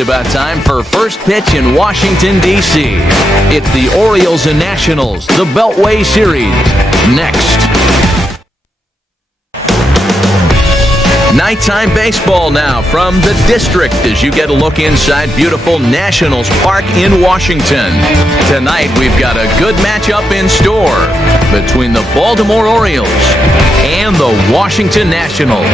about time for first pitch in Washington, D.C. It's the Orioles and Nationals, the Beltway Series. Next. Nighttime baseball now from the district as you get a look inside beautiful Nationals Park in Washington. Tonight we've got a good matchup in store between the Baltimore Orioles and the Washington Nationals.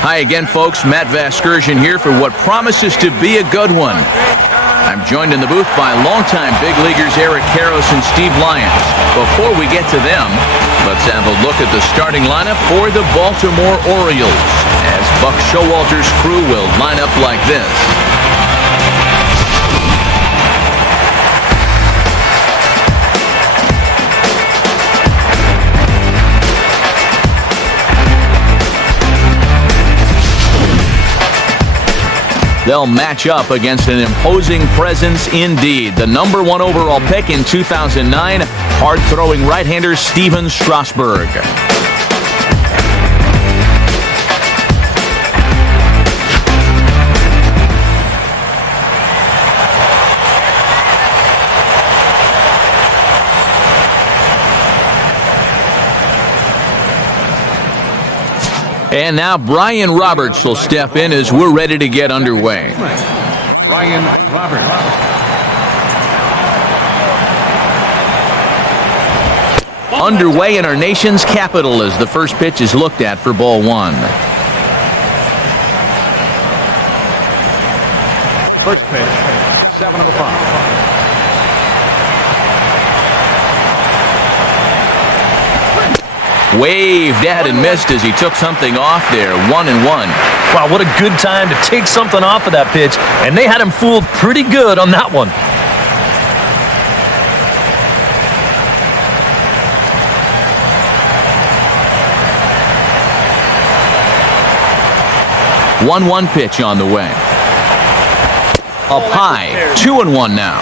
Hi again, folks. Matt Vasgersian here for what promises to be a good one. I'm joined in the booth by longtime big leaguers Eric Karros and Steve Lyons. Before we get to them, let's have a look at the starting lineup for the Baltimore Orioles, as Buck Showalter's crew will line up like this. They'll match up against an imposing presence indeed. The #1 overall pick in 2009, hard-throwing right-hander Steven Strasburg. And now Brian Roberts will step in as we're ready to get underway. Brian Roberts. Underway in our nation's capital as the first pitch is looked at for ball one. First pitch, 7:05. Waved at and missed as he took something off there. 1-1. Wow, what a good time to take something off of that pitch, and they had him fooled pretty good on that one. One pitch on the way. Up high, 2-1 now.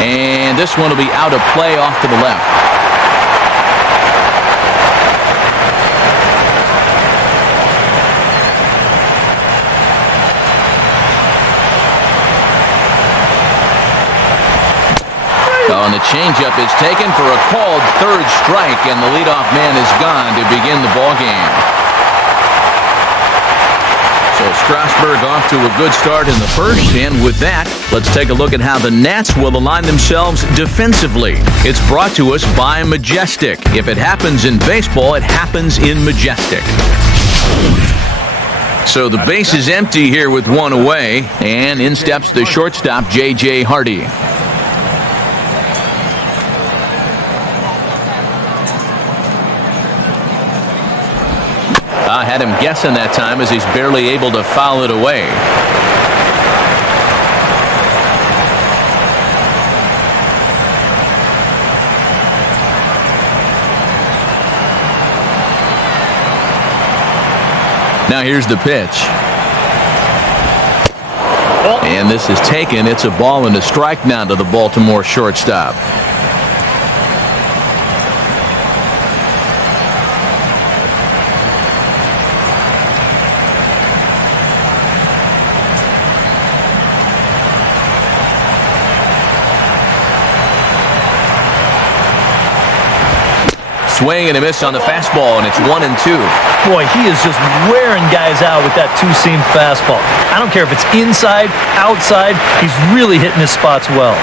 And this one will be out of play off to the left. Oh, and the changeup is taken for a called third strike, and the leadoff man is gone to begin the ball game. So Strasburg off to a good start in the first, and with that, let's take a look at how the Nats will align themselves defensively. It's brought to us by Majestic. If it happens in baseball, it happens in Majestic. So the base is empty here with one away, and in steps the shortstop, J.J. Hardy. I had him guessing that time as he's barely able to foul it away. Now here's the pitch. And this is taken. It's a ball and a strike now to the Baltimore shortstop. Swing and a miss on the fastball, and it's 1-2. Boy, he is just wearing guys out with that two-seam fastball. I don't care if it's inside, outside, he's really hitting his spots well.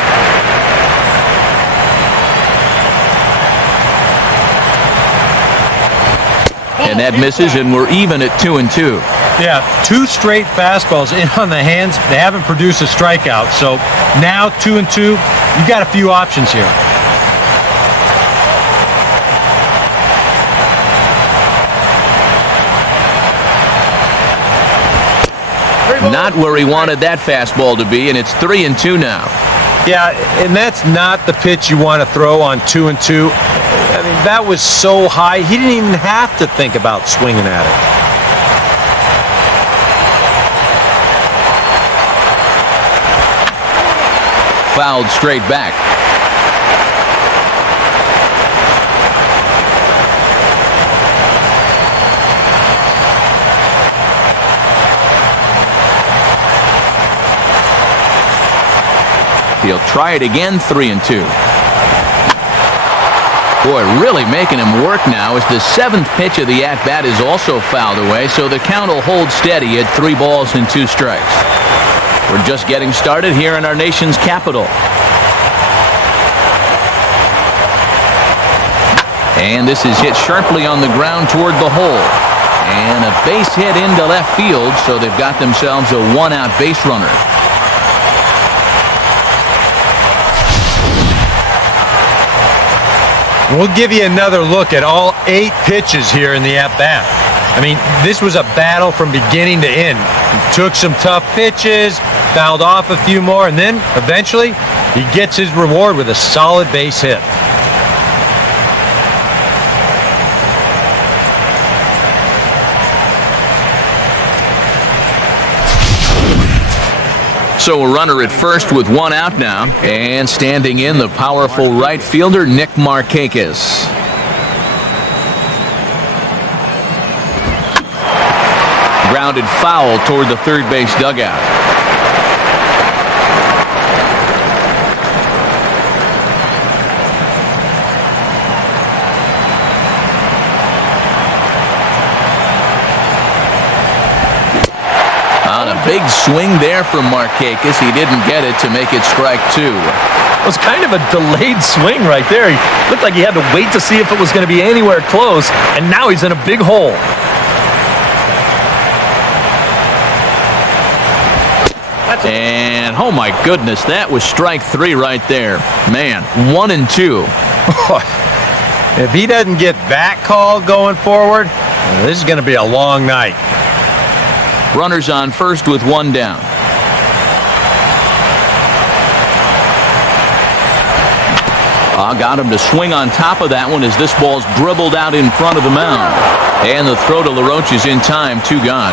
And that misses, and we're even at 2-2. Yeah, two straight fastballs in on the hands. They haven't produced a strikeout, so now 2-2, you've got a few options here. Not where he wanted that fastball to be, and it's 3-2 now. Yeah, and that's not the pitch you want to throw on 2-2. I mean, that was so high, he didn't even have to think about swinging at it. Fouled straight back. He'll try it again, 3-2. Boy, really making him work now as the 7th pitch of the at-bat is also fouled away, so the count will hold steady at 3 balls and 2 strikes. We're just getting started here in our nation's capital. And this is hit sharply on the ground toward the hole. And a base hit into left field, so they've got themselves a 1-out base runner. We'll give you another look at all 8 pitches here in the at-bat. I mean, this was a battle from beginning to end. He took some tough pitches, fouled off a few more, and then eventually he gets his reward with a solid base hit. So a runner at first with 1 out now, and standing in the powerful right fielder Nick Markakis. Grounded foul toward the third base dugout. Big swing there from Markakis. He didn't get it to make it strike 2. It was kind of a delayed swing right there. He looked like he had to wait to see if it was going to be anywhere close, and now he's in a big hole. And, oh my goodness, that was strike 3 right there. Man, 1-2. If he doesn't get that call going forward, this is going to be a long night. Runners on first with 1 down. Got him to swing on top of that one as this ball's dribbled out in front of the mound. And the throw to LaRoche is in time, 2 gone.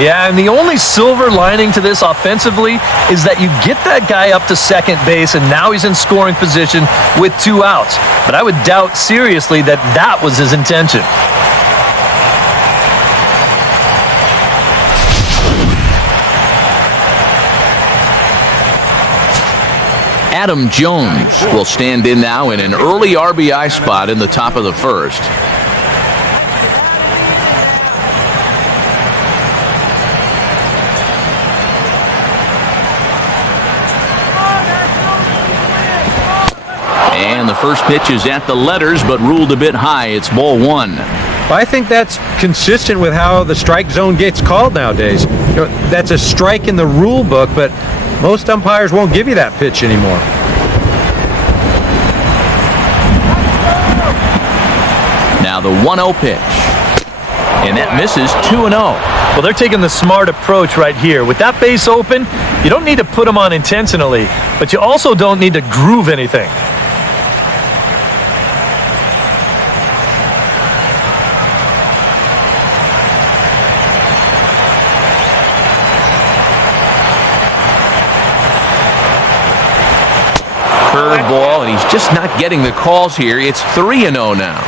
Yeah, and the only silver lining to this offensively is that you get that guy up to second base, and now he's in scoring position with 2 outs. But I would doubt seriously that that was his intention. Adam Jones will stand in now in an early RBI spot in the top of the first. And the first pitch is at the letters, but ruled a bit high. It's ball 1. I think that's consistent with how the strike zone gets called nowadays. You know, that's a strike in the rule book, but most umpires won't give you that pitch anymore. Now the 1-0 pitch. And that misses, 2-0. Well, they're taking the smart approach right here. With that base open, you don't need to put them on intentionally, but you also don't need to groove anything. Curveball, and he's just not getting the calls here. It's 3-0 now.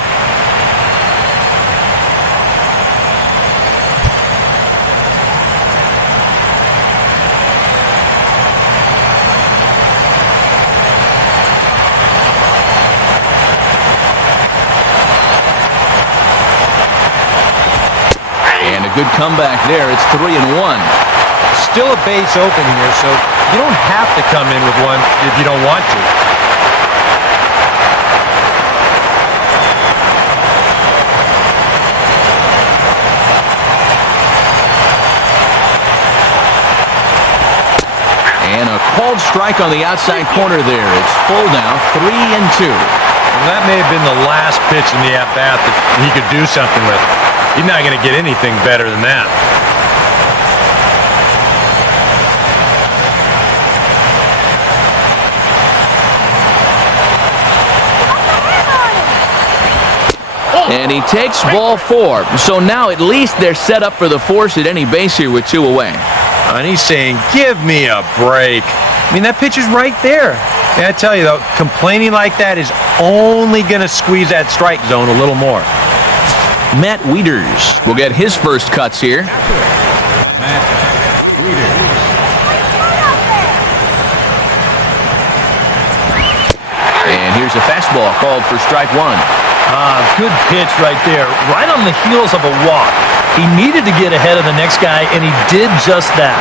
And a good comeback there. It's 3-1. Still a base open here, so you don't have to come in with one if you don't want to. And a called strike on the outside corner there. It's full now, 3-2. Well, that may have been the last pitch in the at-bat that he could do something with. He's not going to get anything better than that. And he takes ball 4. So now at least they're set up for the force at any base here with 2 away. And he's saying, give me a break. I mean, that pitch is right there. Yeah, I tell you, though, complaining like that is only going to squeeze that strike zone a little more. Matt Wieters will get his first cuts here. Matt Wieters. And here's a fastball called for strike 1. Good pitch right there, right on the heels of a walk. He needed to get ahead of the next guy, and he did just that.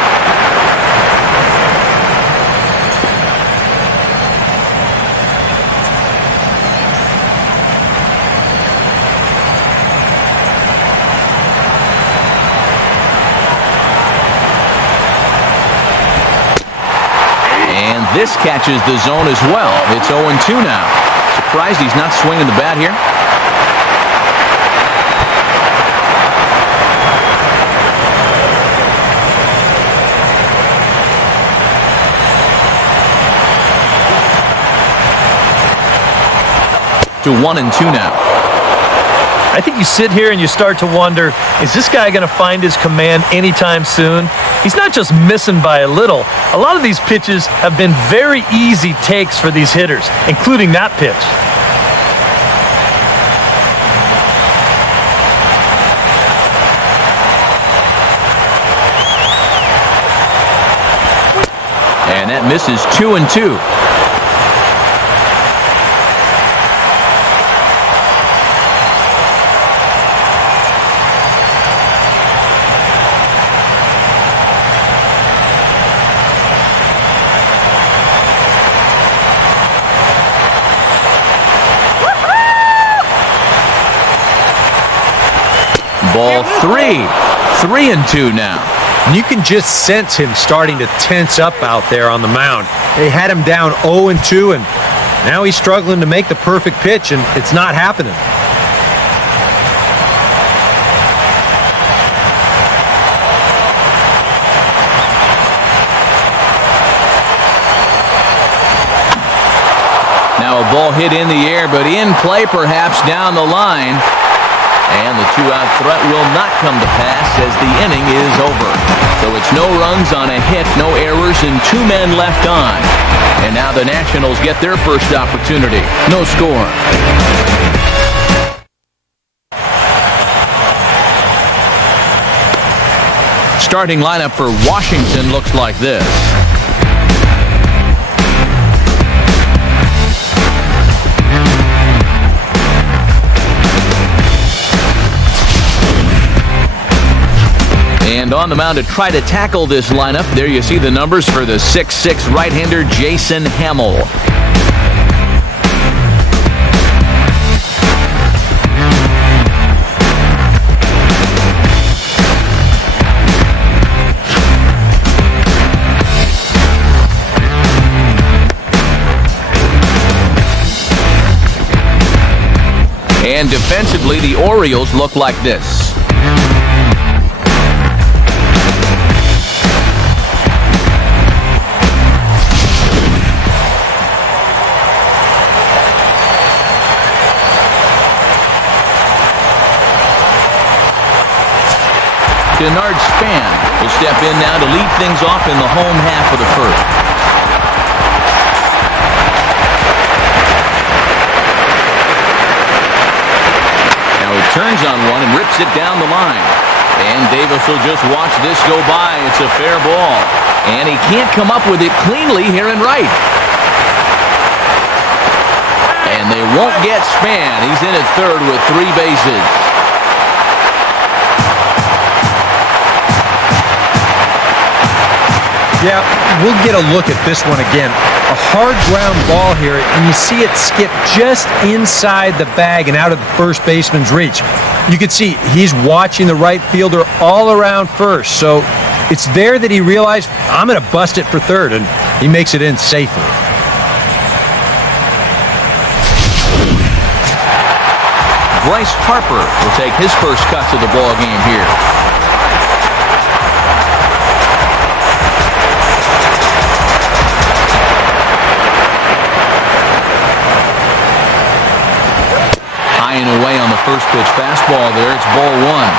And this catches the zone as well. It's 0-2 now. Surprised he's not swinging the bat here. To 1-2 now. I think you sit here and you start to wonder, is this guy going to find his command anytime soon? He's not just missing by a little. A lot of these pitches have been very easy takes for these hitters, including that pitch. And that misses 2-2. Ball 3. 3-2 now. And you can just sense him starting to tense up out there on the mound. They had him down 0-2, and now he's struggling to make the perfect pitch, and it's not happening. Now a ball hit in the air, but in play perhaps down the line. And the 2-out threat will not come to pass as the inning is over. So it's no runs on a hit, no errors, and 2 men left on. And now the Nationals get their first opportunity. No score. Starting lineup for Washington looks like this. And on the mound to try to tackle this lineup, there you see the numbers for the 6'6" right-hander Jason Hamill. And defensively, the Orioles look like this. Denard Span will step in now to lead things off in the home half of the first. Now he turns on one and rips it down the line. And Davis will just watch this go by. It's a fair ball. And he can't come up with it cleanly here in right. And they won't get Span. He's in at third with 3 bases. Yeah, we'll get a look at this one again. A hard ground ball here, and you see it skip just inside the bag and out of the first baseman's reach. You can see he's watching the right fielder all around first. So it's there that he realized, I'm going to bust it for third, and he makes it in safely. Bryce Harper will take his first cuts of the ball game here. shying away on the first pitch fastball there. It's ball one.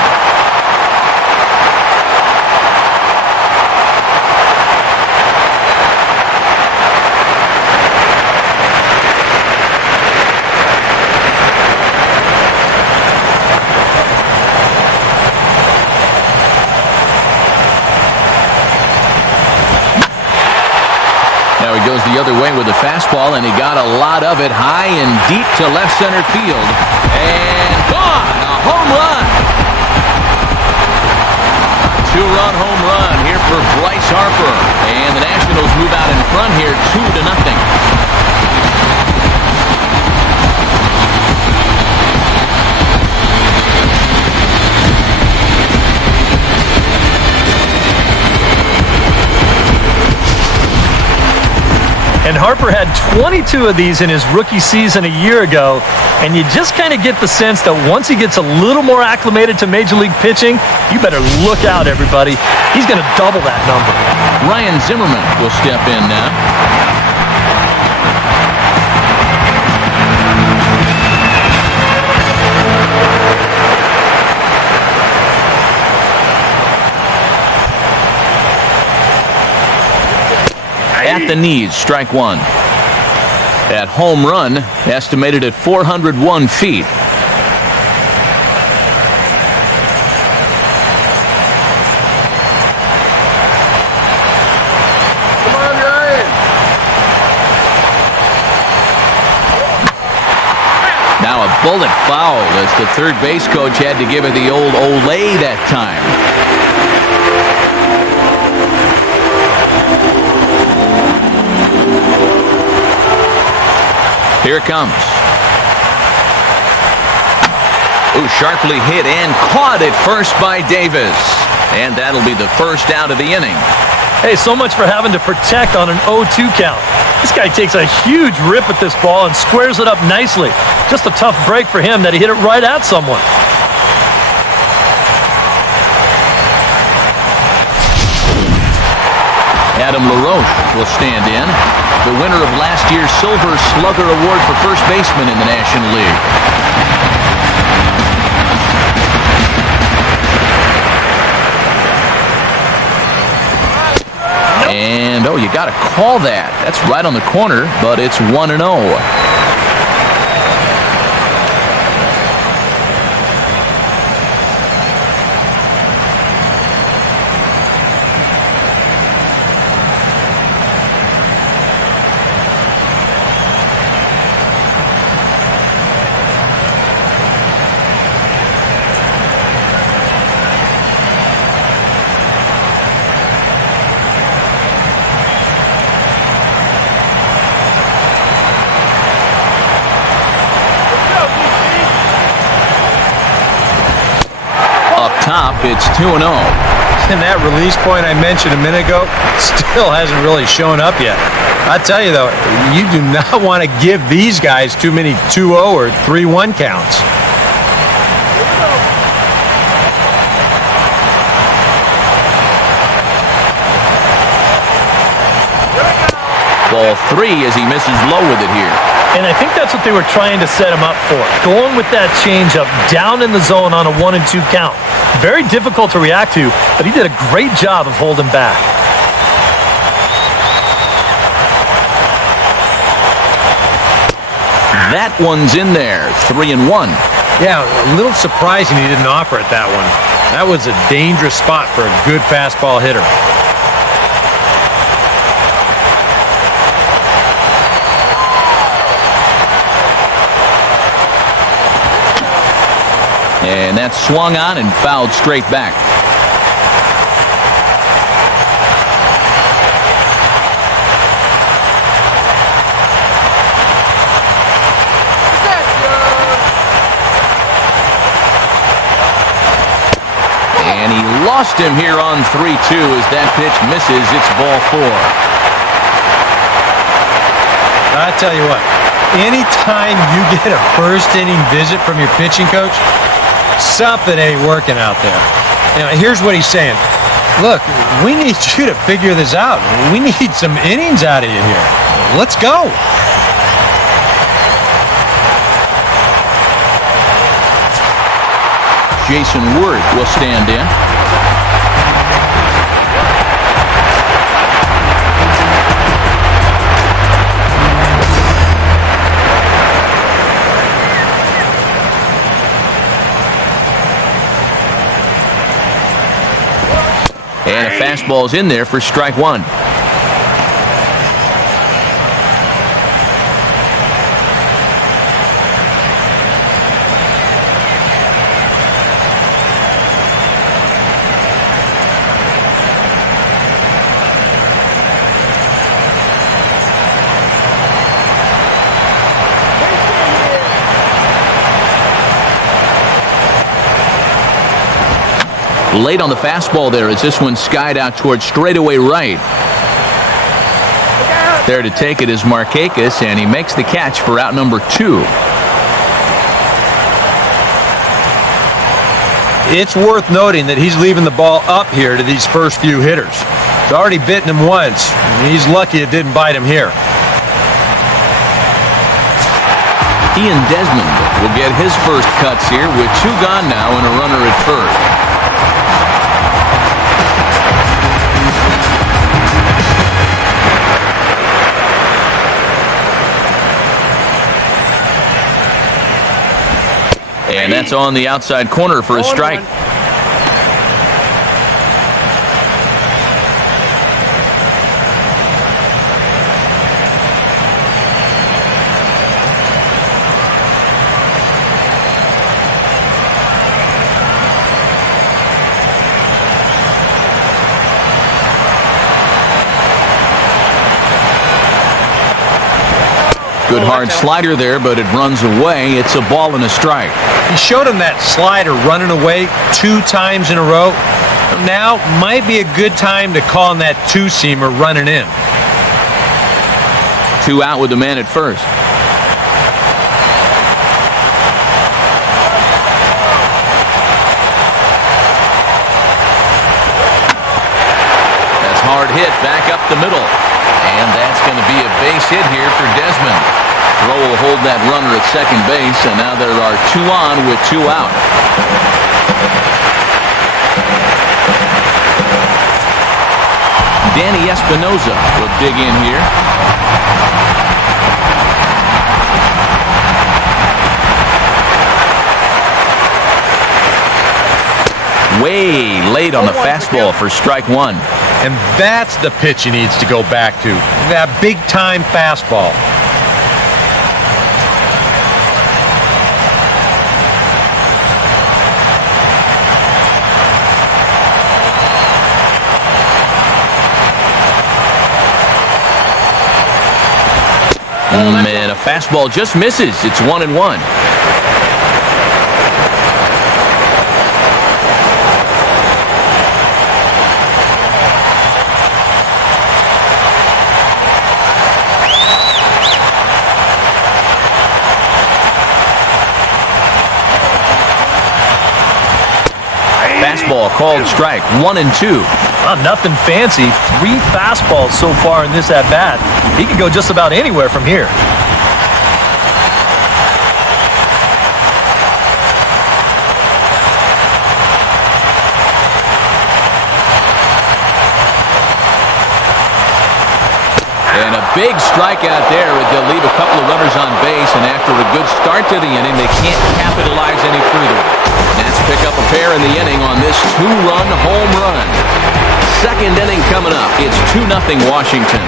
Now he goes the other way with the fastball, and he got a lot of it high and deep to left center field. And gone! A home run! Two-run home run here for Bryce Harper. And the Nationals move out in front here 2-0. And Harper had 22 of these in his rookie season a year ago, and you just kind of get the sense that once he gets a little more acclimated to Major League pitching, you better look out, everybody. He's going to double that number. Ryan Zimmerman will step in now. At the knees, strike one. That home run estimated at 401 feet. Come on, Ryan. Now a bullet foul as the third base coach had to give it the old Olay that time. Here it comes. Ooh, sharply hit and caught at first by Davis. And that'll be the first out of the inning. Hey, so much for having to protect on an 0-2 count. This guy takes a huge rip at this ball and squares it up nicely. Just a tough break for him that he hit it right at someone. Adam LaRoche will stand in. The winner of last year's Silver Slugger Award for first baseman in the National League. And, oh, you got to call that. That's right on the corner, but it's 1-0. Top, it's 2-0. And that release point I mentioned a minute ago still hasn't really shown up yet. I tell you, though, you do not want to give these guys too many 2-0 or 3-1 counts. Ball three as he misses low with it here. And I think that's what they were trying to set him up for. Going with that changeup down in the zone on a 1-2 count. Very difficult to react to, but he did a great job of holding back. That one's in there, 3-1. Yeah, a little surprising he didn't offer it that one. That was a dangerous spot for a good fastball hitter. And that's swung on and fouled straight back. And he lost him here on 3-2 as that pitch misses. It's ball four. I tell you what, anytime you get a first inning visit from your pitching coach, something ain't working out there. You know, here's what he's saying. Look, we need you to figure this out. We need some innings out of you here. Let's go. Jason Worth will stand in. And a fastball's in there for strike one. Late on the fastball there as this one skied out towards straightaway right. There to take it is Markakis, and he makes the catch for out number 2. It's worth noting that he's leaving the ball up here to these first few hitters. It's already bitten him once. He's lucky it didn't bite him here. Ian Desmond will get his first cuts here with 2 gone now and a runner at first. And that's on the outside corner for a strike. Good hard slider there, but it runs away. It's a ball and a strike. He showed him that slider running away 2 times in a row. Now might be a good time to call him that 2-seamer running in. 2 out with the man at first. That's hard hit back up the middle. And that's going to be a base hit here for Desmond. Throw will hold that runner at second base, and now there are 2 on with 2 out. Danny Espinoza will dig in here. Way late on the fastball for strike 1. And that's the pitch he needs to go back to. That big-time fastball. Man, a fastball just misses. It's 1-1. Fastball called strike. 1-2. Nothing fancy. 3 fastballs so far in this at-bat. He could go just about anywhere from here. And a big strikeout there. They'll leave a couple of runners on base, and after a good start to the inning, they can't capitalize any further. Nats pick up a pair in the inning on this 2-run home run. Second inning coming up. It's 2-0 Washington.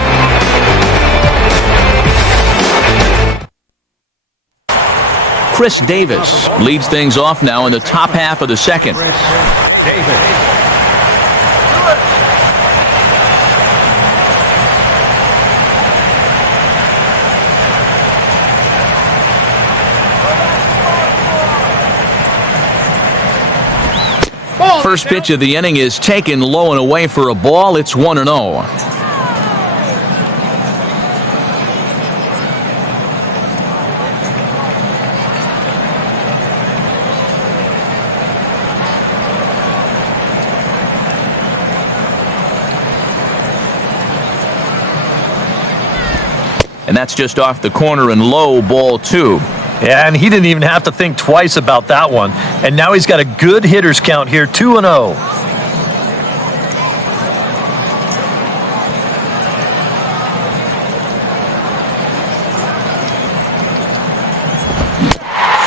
Chris Davis leads things off now in the top half of the second. Davis. First pitch of the inning is taken low and away for a ball. It's 1-0. And that's just off the corner and low, ball 2. Yeah, and he didn't even have to think twice about that one. And now he's got a good hitters count here, 2-0.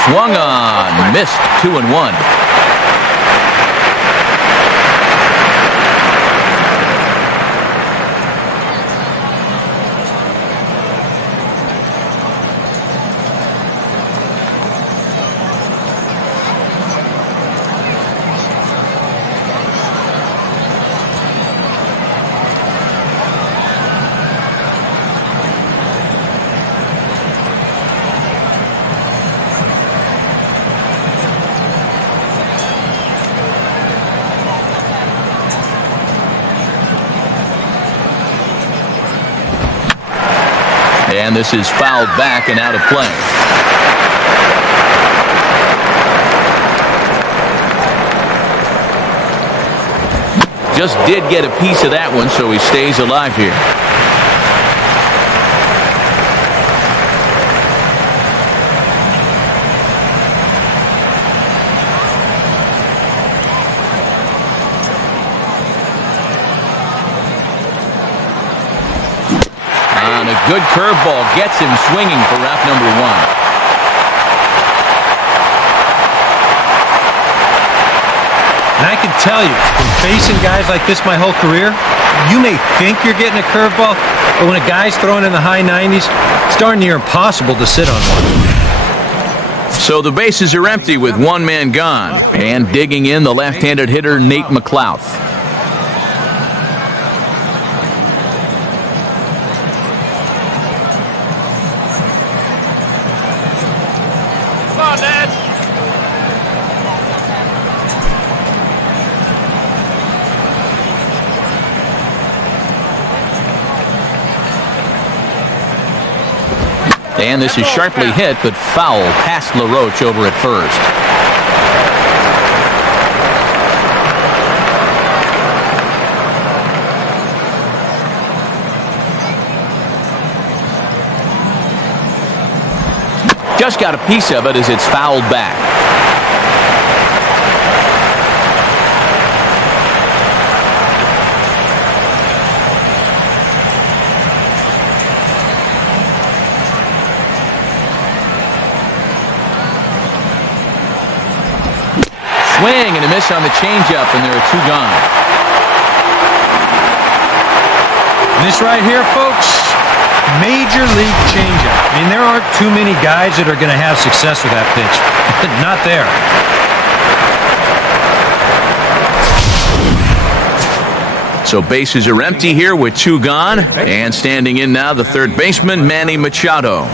Swung on, missed, 2-1. And this is fouled back and out of play. Just did get a piece of that one, so he stays alive here. And a good curveball gets him swinging for ref number 1. And I can tell you, from facing guys like this my whole career, you may think you're getting a curveball, but when a guy's throwing in the high 90s, it's darn near impossible to sit on one. So the bases are empty with one man gone. And digging in, the left-handed hitter, Nate McLouth. And this is sharply hit, but foul past LaRoche over at first. Just got a piece of it as it's fouled back. Swing and a miss on the changeup, and there are 2 gone. This right here, folks, major league changeup. I mean, there aren't too many guys that are going to have success with that pitch. Not there. So bases are empty here with 2 gone. And standing in now, the third baseman, Manny Machado.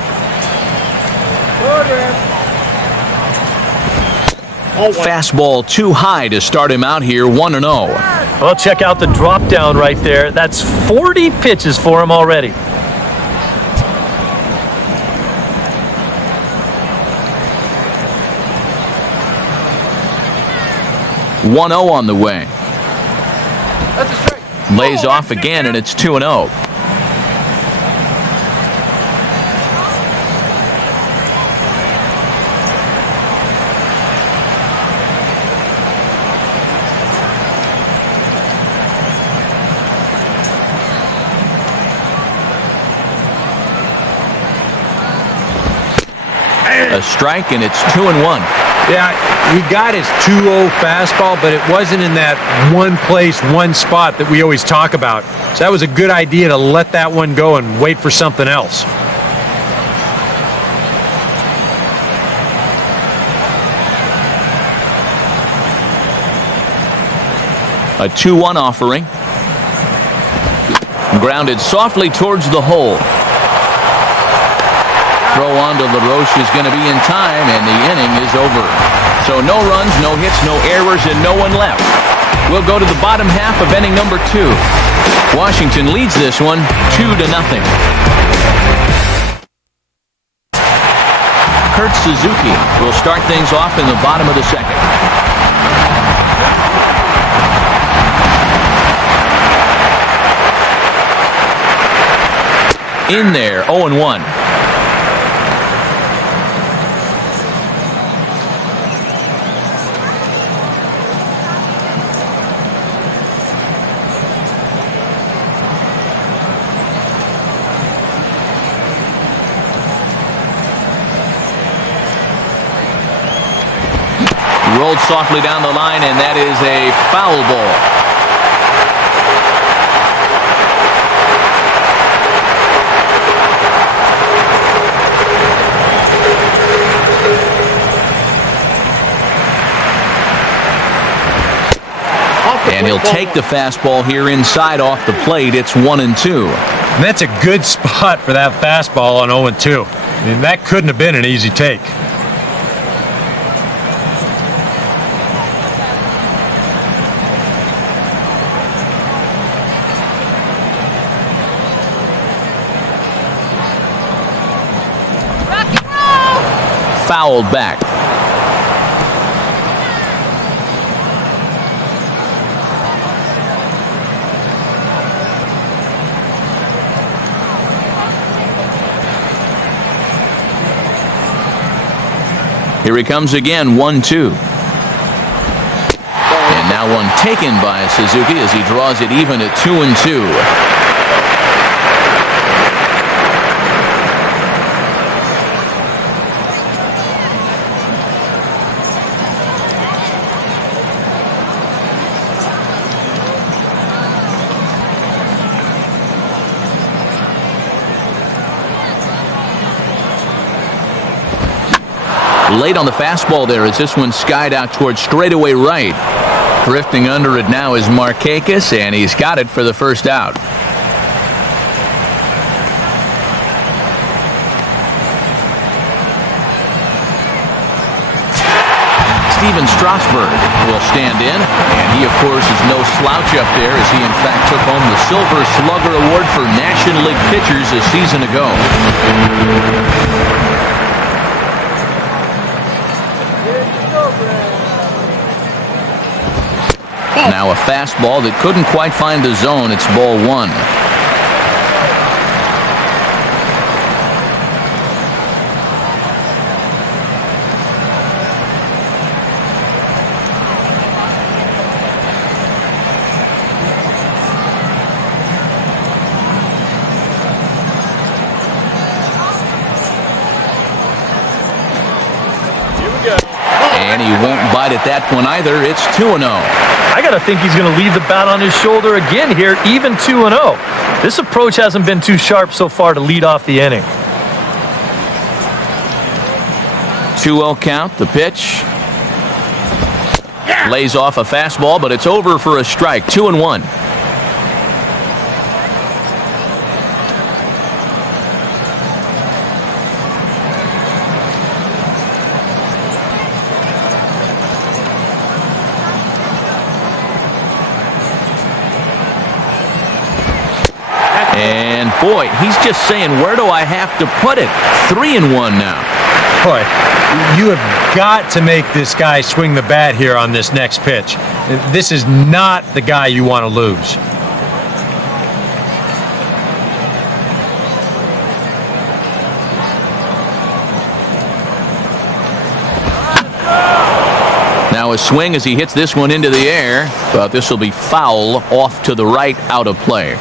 Fastball too high to start him out here, 1-0. Well, check out the drop down right there. That's 40 pitches for him already. 1-0 on the way. Lays off again, and it's 2-0. A strike, and it's 2-1. Yeah, he got his 2-0 fastball, but it wasn't in that one place, one spot that we always talk about. So that was a good idea to let that one go and wait for something else. A 2-1 offering. Grounded softly towards the hole. Throw on to LaRoche is going to be in time, and the inning is over. So no runs, no hits, no errors, and no one left. We'll go to the bottom half of inning number 2. Washington leads this one 2-0. Kurt Suzuki will start things off in the bottom of the second. In there, 0-1. Rolled softly down the line, and that is a foul ball. And he'll take the fastball here inside off the plate. It's 1-2. And that's a good spot for that fastball on 0-2. I mean, that couldn't have been an easy take. Fouled back. Here he comes again, 1-2. And now one taken by Suzuki as he draws it even at 2-2. Late on the fastball there as this one skied out towards straightaway right. Drifting under it now is Markakis, and he's got it for the first out. Steven Strasburg will stand in, and he, of course, is no slouch up there as he, in fact, took home the Silver Slugger Award for National League pitchers a season ago. Now a fastball that couldn't quite find the zone. It's ball one. And he won't bite at that one either. It's 2-0. I got to think he's going to leave the bat on his shoulder again here, even 2-0. This approach hasn't been too sharp so far to lead off the inning. 2-0 count, the pitch. Lays off a fastball, but it's over for a strike. 2-1. And boy, he's just saying, where do I have to put it? 3-1 now. Boy, you have got to make this guy swing the bat here on this next pitch. This is not the guy you want to lose. Now a swing as he hits this one into the air, but this will be foul off to the right, out of play.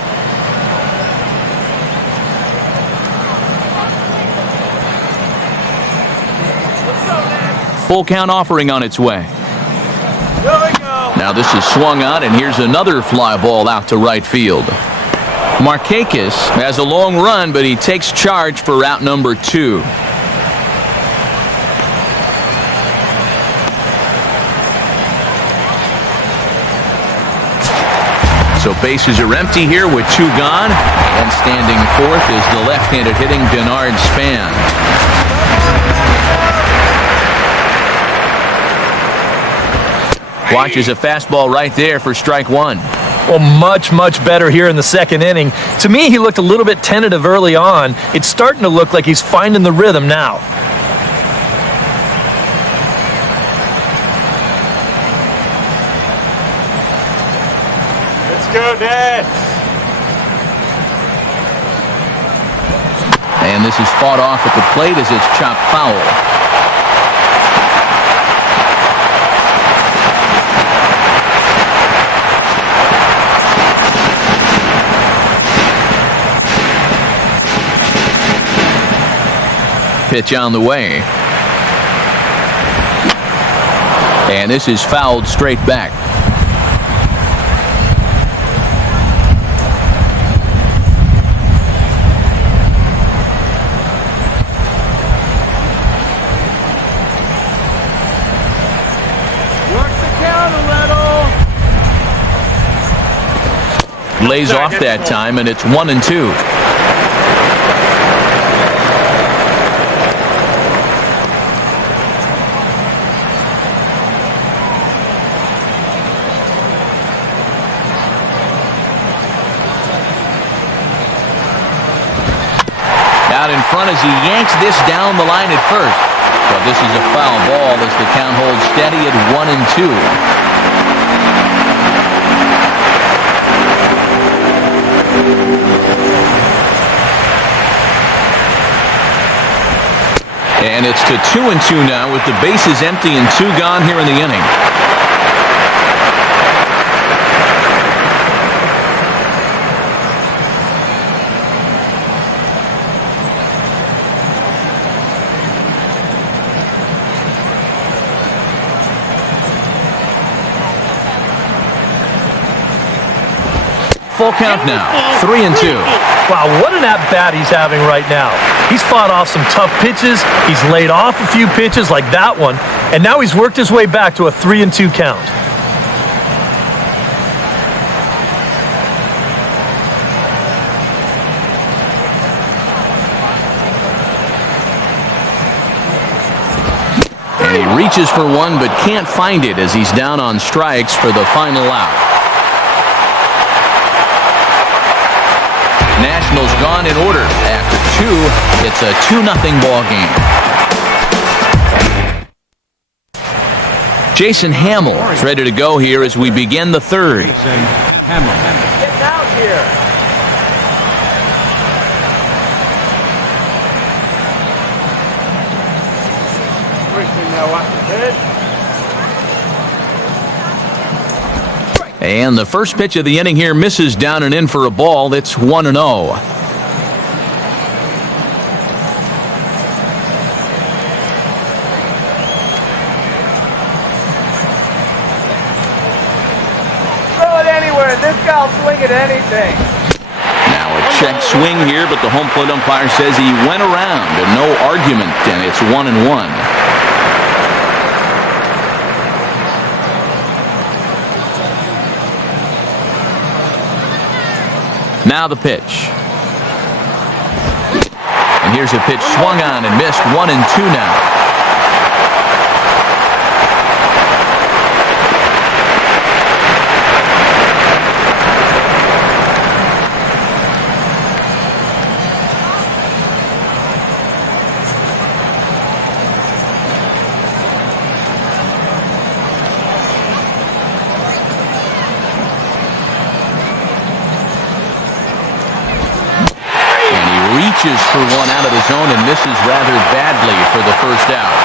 Full count offering on its way. Now this is swung on, and here's another fly ball out to right field. Markakis has a long run, but he takes charge for route number 2. So bases are empty here with 2 gone, and standing fourth is the left-handed hitting Denard Span. Watches a fastball right there for strike 1. Well, much better here in the second inning. To me, he looked a little bit tentative early on. It's starting to look like he's finding the rhythm now. Let's go, Dad. And this is fought off at the plate as it's chopped foul. Pitch on the way. And this is fouled straight back. Lays off that time, and it's 1-2. Out in front as he yanks this down the line at first. But this is a foul ball as the count holds steady at 1-2. And it's to 2-2 now with the bases empty and 2 gone here in the inning. Full count now, 3-2. Wow, what an at-bat he's having right now. He's fought off some tough pitches. He's laid off a few pitches like that one. And now he's worked his way back to a 3-2 count. And he reaches for one but can't find it as he's down on strikes for the final out. Nationals gone in order. After 2, it's a 2-0 ball game. Jason Hamill is ready to go here as we begin the third. Jason Hamill. Getting out here. Pushing now up the pitch. And the first pitch of the inning here misses down and in for a ball. It's 1-0. Throw it anywhere. This guy'll swing at anything. Now a check swing here, but the home plate umpire says he went around and no argument, and it's 1-1. Now the pitch. And here's a pitch swung on and missed. 1-2 now. Reaches for one out of the zone and misses rather badly for the first out.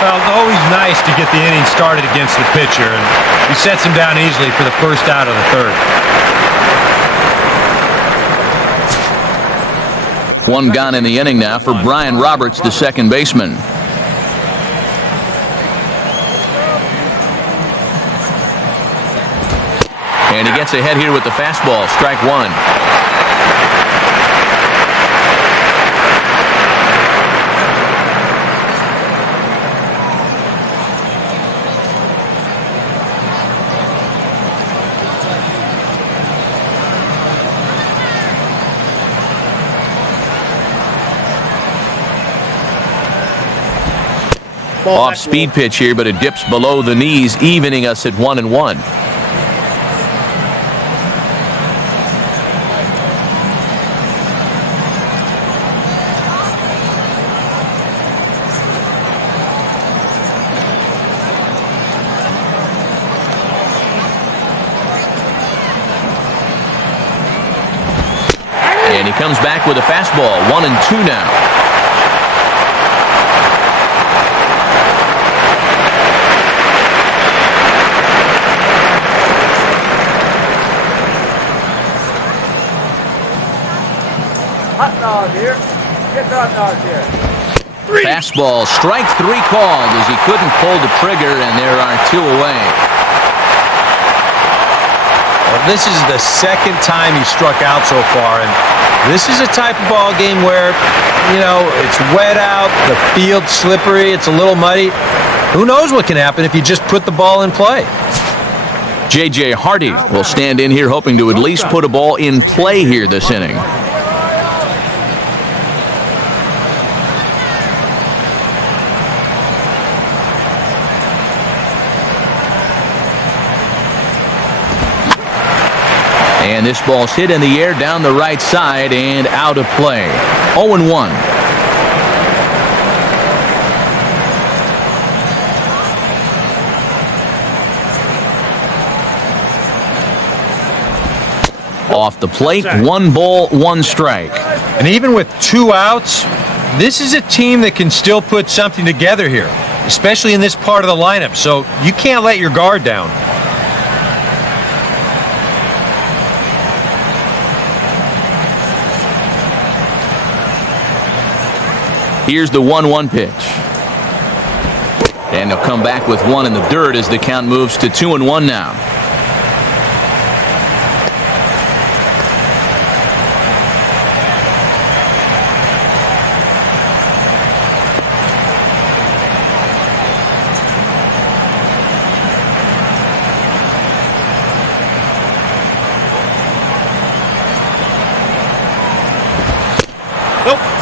Well, it's always nice to get the inning started against the pitcher, and he sets him down easily for the first out of the third. One gone in the inning now for Brian Roberts, the second baseman. And he gets ahead here with the fastball, strike one. Off-speed pitch here, but it dips below the knees, evening us at 1-1. And he comes back with a fastball, 1-2 now. Hot dog here. Get the hot dog here. Fastball, strike 3 called as he couldn't pull the trigger, and there are 2 away. Well, this is the second time he struck out so far, and this is a type of ball game where, you know, it's wet out, the field's slippery, it's a little muddy. Who knows what can happen if you just put the ball in play? J.J. Hardy will stand in here hoping to at least put a ball in play here this inning. And this ball's hit in the air down the right side and out of play. 0-1. Off the plate, 1 ball, 1 strike. And even with 2 outs, this is a team that can still put something together here, especially in this part of the lineup, so you can't let your guard down. Here's the 1-1 pitch. And they'll come back with 1 in the dirt as the count moves to 2-1 now.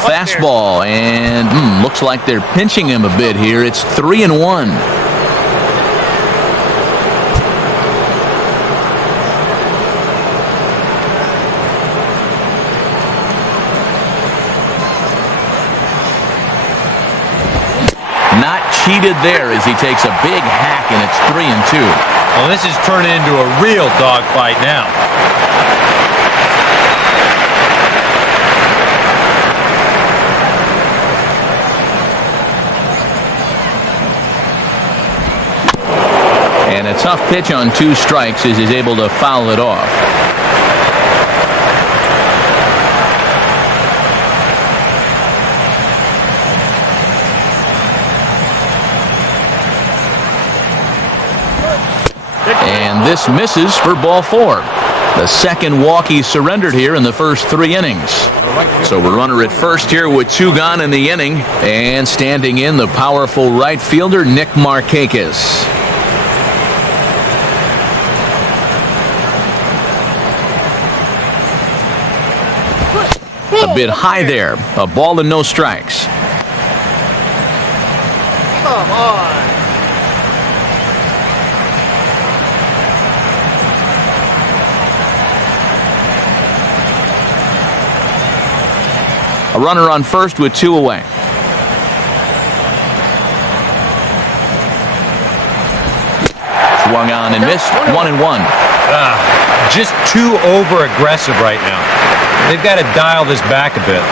Fastball, and looks like they're pinching him a bit here. It's 3-1. Not cheated there as he takes a big hack, and it's 3-2. Well, this is turning into a real dogfight now. And a tough pitch on 2 strikes as he's able to foul it off. And this misses for ball 4. The second walk he surrendered here in the first 3 innings. So we're runner at first here with 2 gone in the inning. And standing in, the powerful right fielder, Nick Markakis. A bit high there. A ball and no strikes. Come on. A runner on first with 2 away. Swung on and missed. 1-1. Just too over-aggressive right now. They've got to dial this back a bit.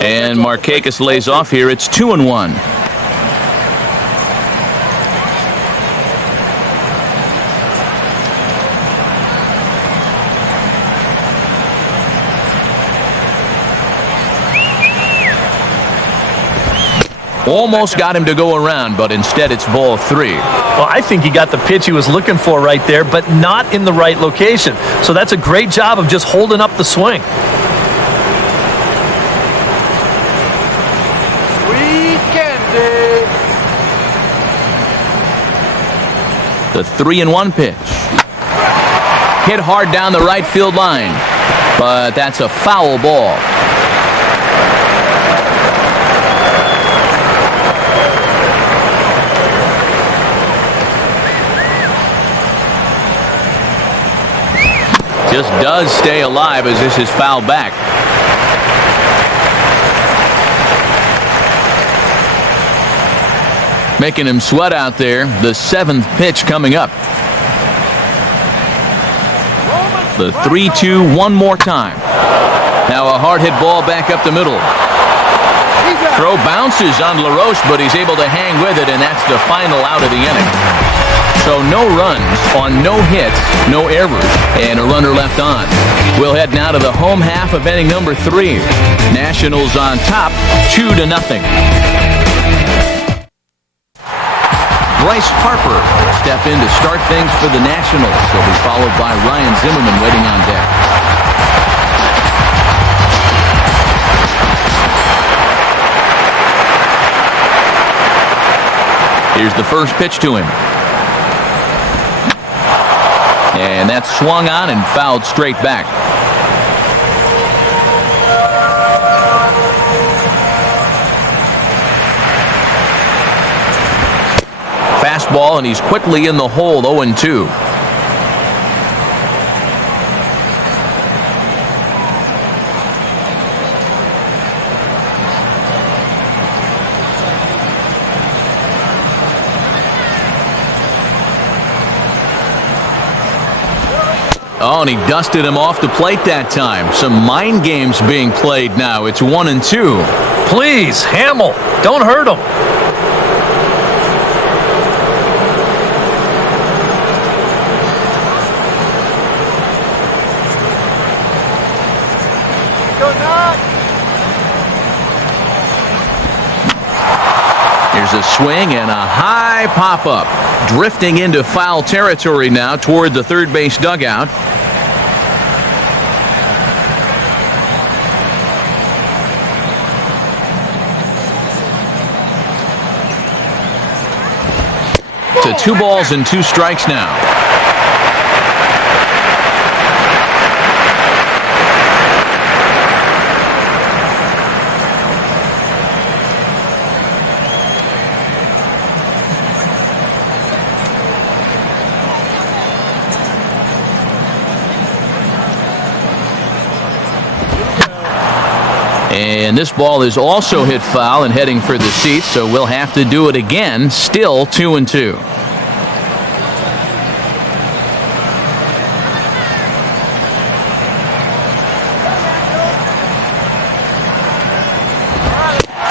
And Markakis lays off here. It's 2-1. Almost got him to go around, but instead it's ball 3. Well, I think he got the pitch he was looking for right there, but not in the right location. So that's a great job of just holding up the swing. Sweet candy. The 3-1 pitch. Hit hard down the right field line, but that's a foul ball. Just does stay alive as this is fouled back. Making him sweat out there. The 7th pitch coming up. The 3-2 one more time. Now a hard hit ball back up the middle. Throw bounces on LaRoche, but he's able to hang with it, and that's the final out of the inning. So no runs on no hits, no errors, and a runner left on. We'll head now to the home half of inning number 3. Nationals on top, 2-0. Bryce Harper will step in to start things for the Nationals. He'll be followed by Ryan Zimmerman waiting on deck. Here's the first pitch to him. And that's swung on and fouled straight back. Fastball, and he's quickly in the hole, 0-2. Oh, and he dusted him off the plate that time. Some mind games being played now. It's 1-2. Please, Hamill, don't hurt him. Here's a swing and a high pop-up. Drifting into foul territory now toward the third base dugout. To 2 balls and 2 strikes now. And this ball is also hit foul and heading for the seats, so we'll have to do it again. Still 2-2.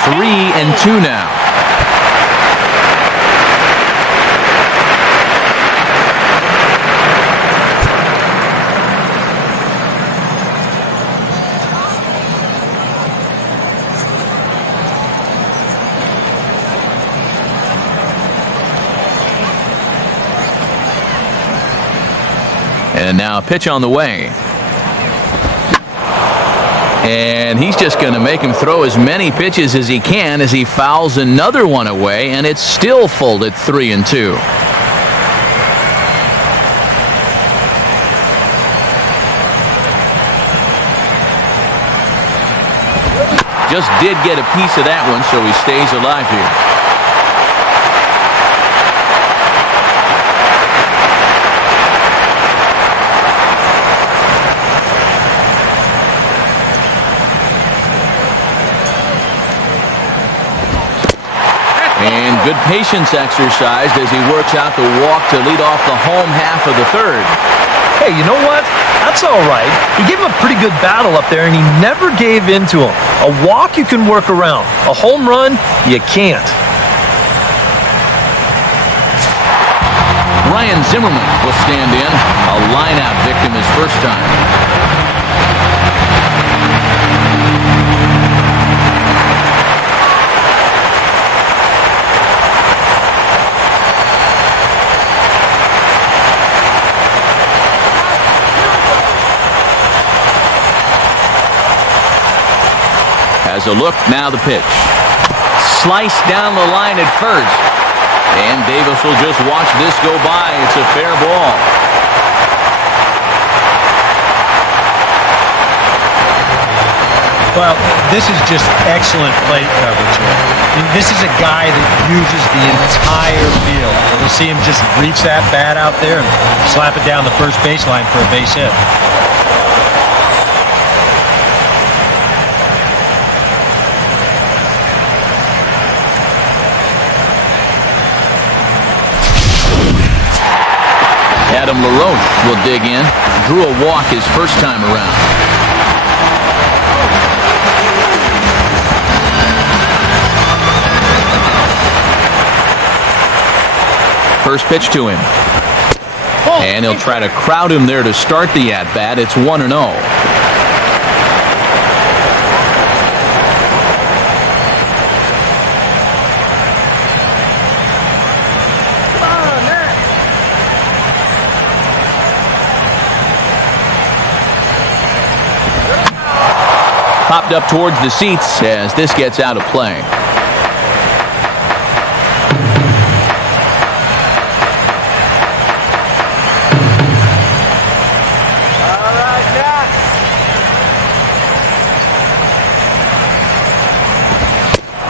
Three and 2 now. And now a pitch on the way. And he's just going to make him throw as many pitches as he can as he fouls another one away, and it's still folded 3-2. Just did get a piece of that one, so he stays alive here. And good patience exercised as he works out the walk to lead off the home half of the third. Hey, you know what? That's all right. He gave him a pretty good battle up there, and he never gave in to him. A walk you can work around. A home run, you can't. Ryan Zimmerman will stand in. A line-out victim his first time. Has a look, now the pitch. Sliced down the line at first. And Davis will just watch this go by. It's a fair ball. Well, this is just excellent plate coverage here. I mean, this is a guy that uses the entire field. We'll see him just reach that bat out there and slap it down the first baseline for a base hit. Adam LaRoche will dig in. Drew a walk his first time around. first pitch to him. And he'll try to crowd him there to start the at-bat. It's 1-0. Popped up towards the seats as this gets out of play.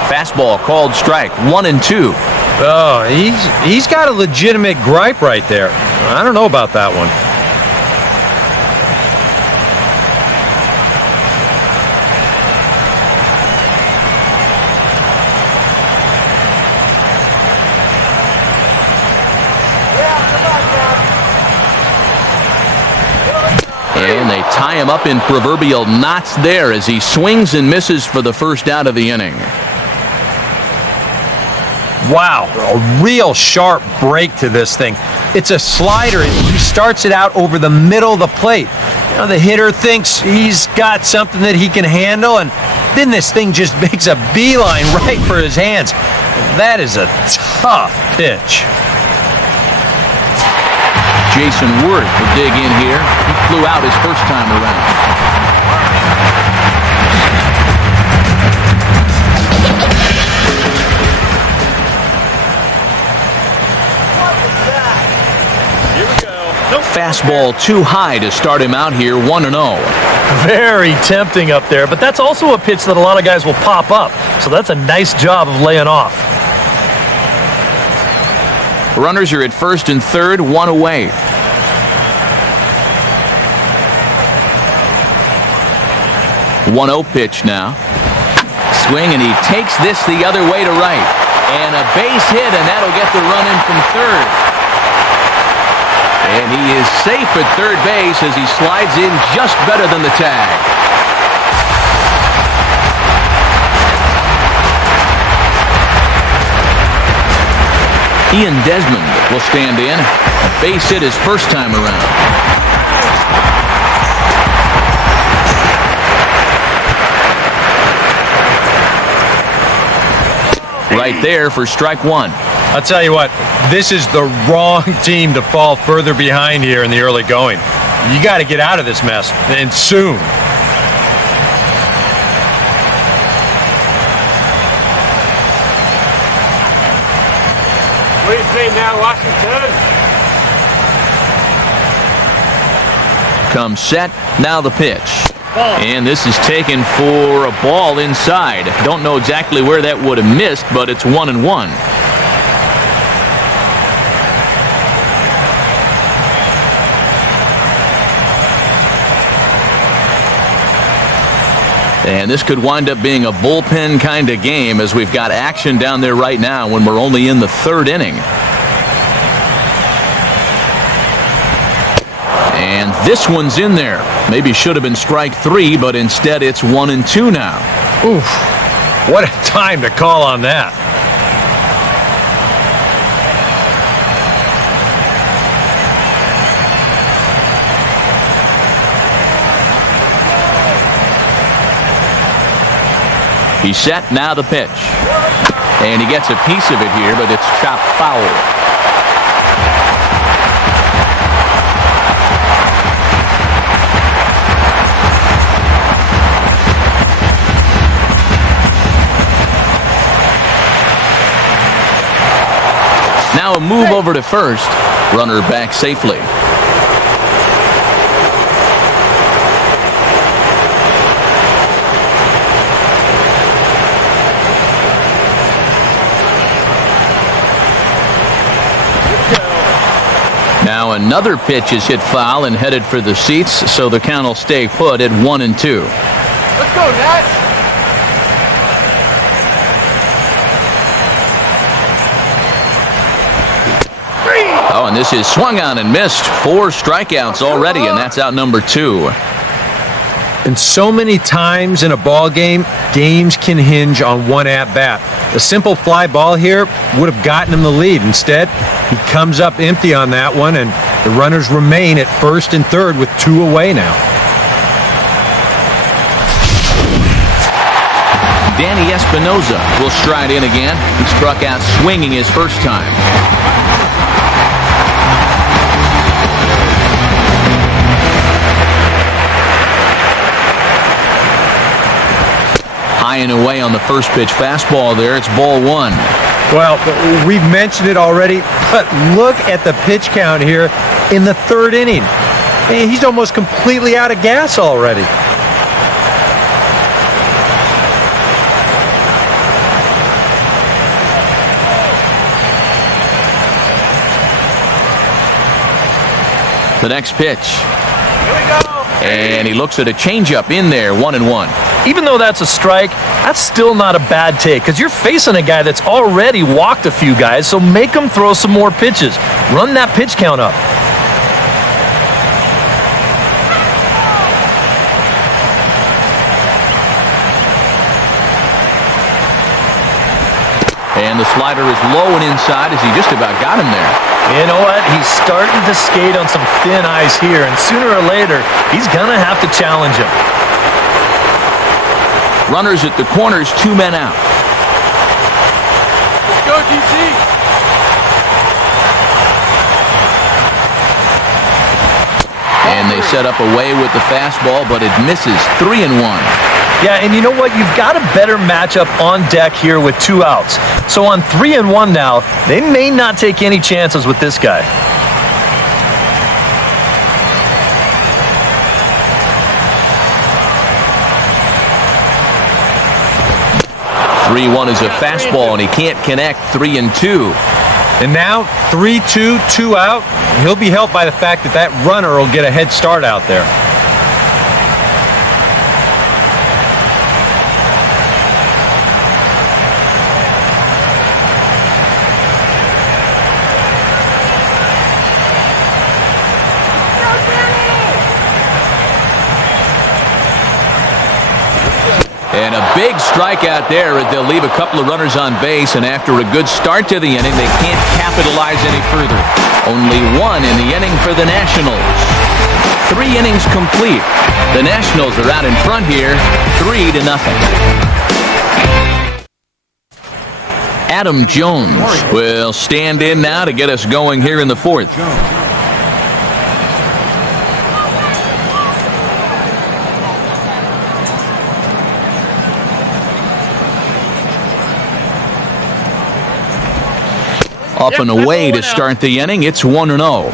Fastball called strike, 1-2. Oh, he's got a legitimate gripe right there. I don't know about that one. And they tie him up in proverbial knots there as he swings and misses for the first out of the inning. Wow, a real sharp break to this thing. It's a slider. He starts it out over the middle of the plate. You know, the hitter thinks he's got something that he can handle, and then this thing just makes a beeline right for his hands. That is a tough pitch. Jason Worth will dig in here. He flew out his first time around. Fastball too high to start him out here, 1-0. Very tempting up there, but that's also a pitch that a lot of guys will pop up. So that's a nice job of laying off. Runners are at first and third, one away. One-0 pitch now. Swing, and he takes this the other way to right. And a base hit, and that'll get the run in from third. And he is safe at third base as he slides in just better than the tag. Ian Desmond will stand in. A base hit his first time around. Right there for strike one. I'll tell you what, this is the wrong team to fall further behind here in the early going. You got to get out of this mess, and soon. What do you say now, Washington? Comes set, now the pitch. And this is taken for a ball inside. Don't know exactly where that would have missed, but it's 1-1. And this could wind up being a bullpen kind of game as we've got action down there right now when we're only in the third inning. And this one's in there. Maybe should have been strike three, but instead it's 1-2 now. Oof. What a time to call on that. He's set, now the pitch. And he gets a piece of it here, but it's chopped foul. Now a move over to first. Runner back safely. Now another pitch is hit foul and headed for the seats, so the count will stay put at 1-2. Let's go, Nats! Oh, and this is swung on and missed. 4 strikeouts already, and that's out number 2. And so many times in a ball game, games can hinge on one at-bat. A simple fly ball here would have gotten him the lead. Instead, he comes up empty on that one, and the runners remain at first and third with 2 away now. Danny Espinoza will stride in again. He struck out swinging his first time. High and away on the first pitch fastball there. It's ball 1. Well, we've mentioned it already, but look at the pitch count here in the 3rd inning. He's almost completely out of gas already. The next pitch. Here we go. And he looks at a changeup in there, 1-1. Even though that's a strike, that's still not a bad take because you're facing a guy that's already walked a few guys, so make him throw some more pitches. Run that pitch count up. And the slider is low and inside as he just about got him there. You know what? He's starting to skate on some thin ice here, and sooner or later, he's going to have to challenge him. Runners at the corners, 2 men out. Let's go, GT. And they set up away with the fastball, but it misses, 3-1. Yeah, and you know what? You've got a better matchup on deck here with 2 outs. So on 3-1 now, they may not take any chances with this guy. 3-1 is a fastball, and he can't connect. 3-2. And now 3-2, 2 out. He'll be helped by the fact that that runner will get a head start out there. And a big strikeout there. They'll leave a couple of runners on base, and after a good start to the inning, they can't capitalize any further. Only 1 in the inning for the Nationals. 3 innings complete. The Nationals are out in front here, 3-0. Adam Jones will stand in now to get us going here in the 4th. Up and away to start the inning. It's 1-0.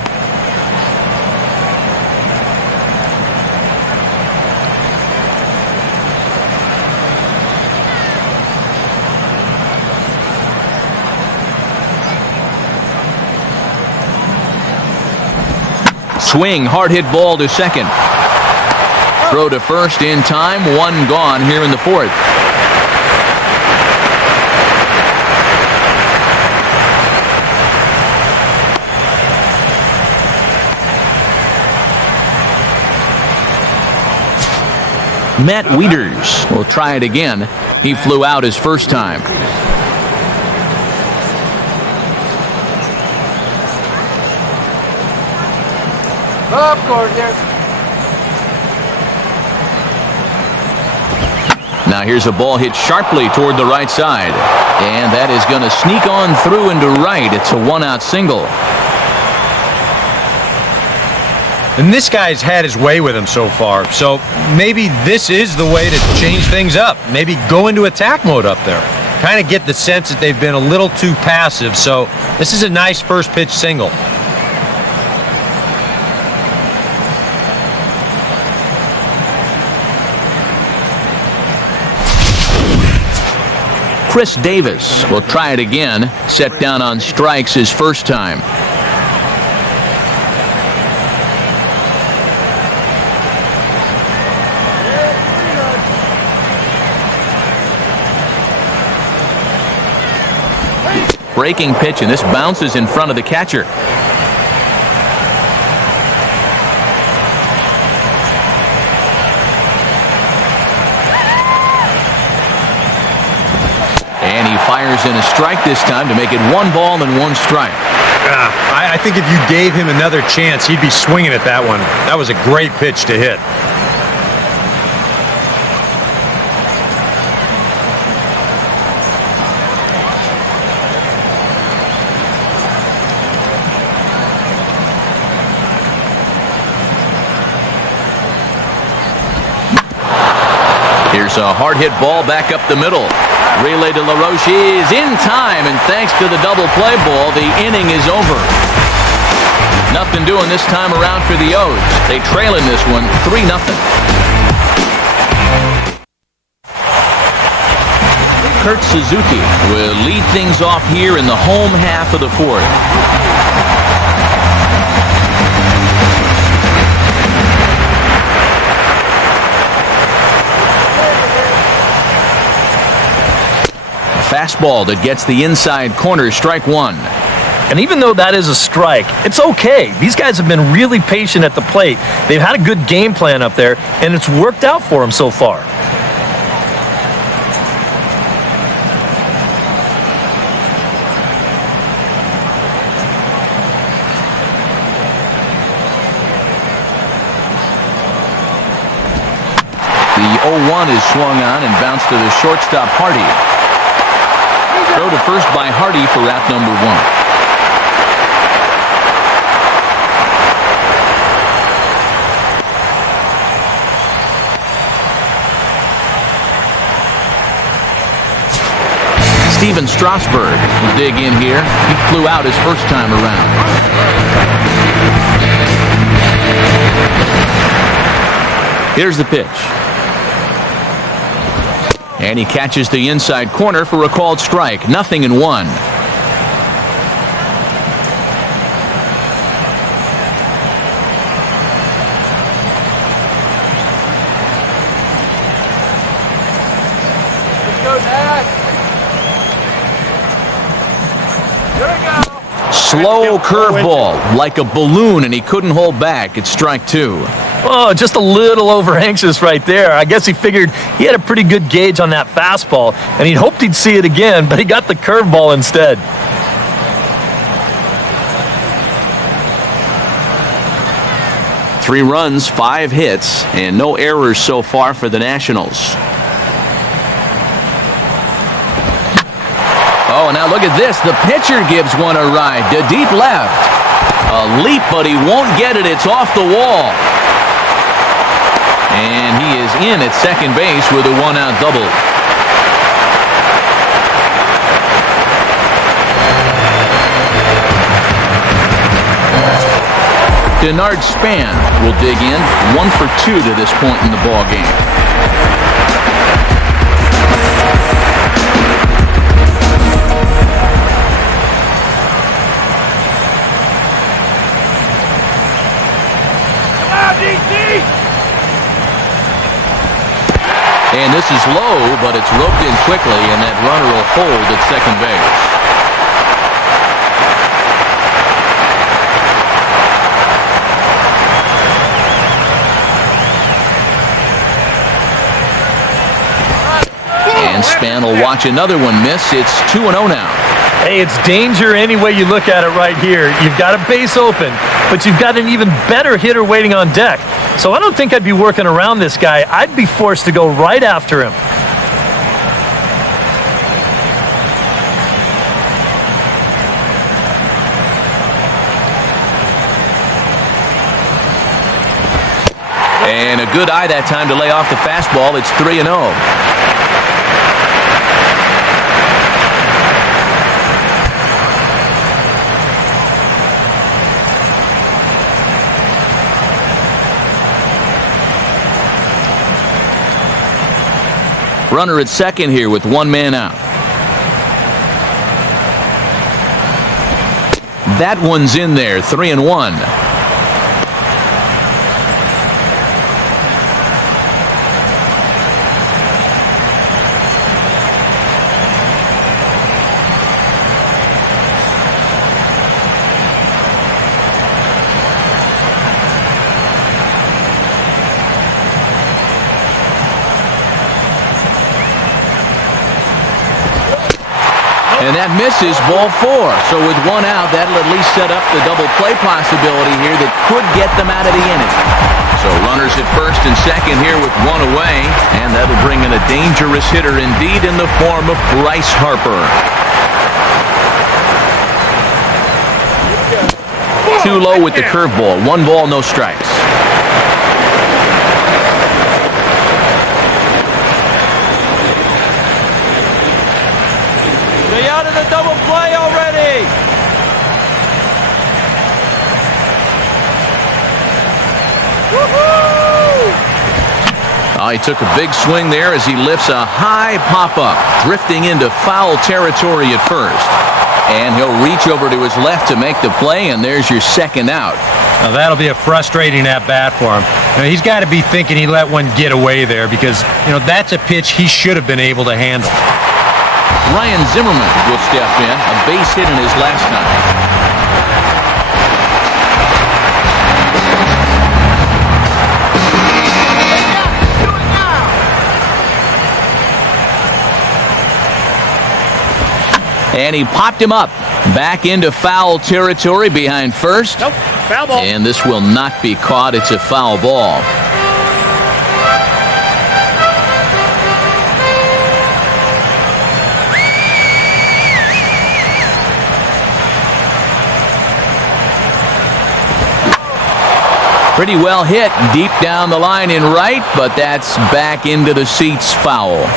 Swing, hard hit ball to second. Throw to first in time. 1 gone here in the 4th. Matt Wieters will try it again. He flew out his first time. Up, Gardner. Now here's a ball hit sharply toward the right side. And that is going to sneak on through into right. It's a 1-out single. And this guy's had his way with him so far, so maybe this is the way to change things up. Maybe go into attack mode up there. Kind of get the sense that they've been a little too passive, so this is a nice first pitch single. Chris Davis will try it again. Set down on strikes his first time. Breaking pitch, and this bounces in front of the catcher. fires in a strike this time to make it 1 ball and 1 strike. I think if you gave him another chance, he'd be swinging at that one. That was a great pitch to hit. Here's a hard-hit ball back up the middle. Relay to LaRoche is in time, and thanks to the double play ball, the inning is over. Nothing doing this time around for the O's. They trail in this one 3-0. Kurt Suzuki will lead things off here in the home half of the 4th. Fastball that gets the inside corner, strike 1. And even though that is a strike, it's okay. These guys have been really patient at the plate. They've had a good game plan up there, and it's worked out for them so far. The 0-1 is swung on and bounced to the shortstop, Hardy. Throw to first by Hardy for out number 1. Steven Strasburg will dig in here. He flew out his first time around. Here's the pitch. And he catches the inside corner for a called strike. 0-1. Let's go, Dad. Here we go. Slow curveball, like a balloon, and he couldn't hold back. It's strike 2. Oh, just a little over anxious right there. I guess he figured he had a pretty good gauge on that fastball, and he hoped he'd see it again, but he got the curveball instead. Three runs, 5 hits, and no errors so far for the Nationals. Oh, now look at this. The pitcher gives one a ride to deep left. A leap, but he won't get it. It's off the wall. And he is in at second base with a 1-out double. Denard Span will dig in. 1 for 2 to this point in the ball game. And this is low, but it's roped in quickly, and that runner will hold at second base. And Span will watch another one miss. It's 2-0 now. Hey, it's danger any way you look at it right here. You've got a base open, but you've got an even better hitter waiting on deck. So I don't think I'd be working around this guy. I'd be forced to go right after him. And a good eye that time to lay off the fastball. It's 3-0. Runner at second here with 1 man out. That one's in there, 3-1. And that misses, ball 4. So with one out, that'll at least set up the double play possibility here that could get them out of the inning. So runners at first and second here with one away, and that'll bring in a dangerous hitter indeed in the form of Bryce Harper. Too low with the curveball. 1 ball, no strikes. Stay out of the double play already. Oh, he took a big swing there as he lifts a high pop-up, drifting into foul territory at first. And he'll reach over to his left to make the play, and there's your second out. Now that'll be a frustrating at-bat for him. He's got to be thinking he let one get away there because, that's a pitch he should have been able to handle. Ryan Zimmerman will step in, a base hit in his last time. And he popped him up back into foul territory behind first. Nope, foul ball. And this will not be caught. It's a foul ball. Pretty well hit deep down the line in right, but that's back into the seats, foul.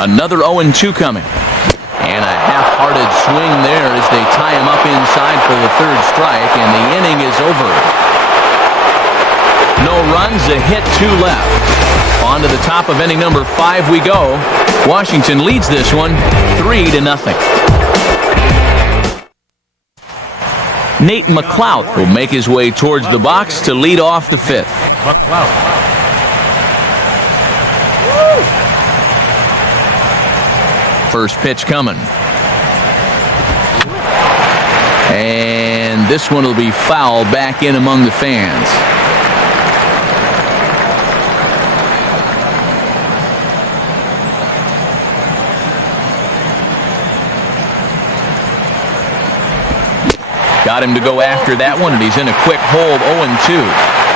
Another 0-2 coming. And a half-hearted swing there as they tie him up inside for the third strike, and the inning is over. No runs, a hit, 2 left. On to the top of inning number 5 we go. Washington leads this one 3-0. Nate McLeod will make his way towards the box to lead off the 5th. First pitch coming. And this one will be foul back in among the fans. Got him to go after that one, and he's in a quick hold, 0-2.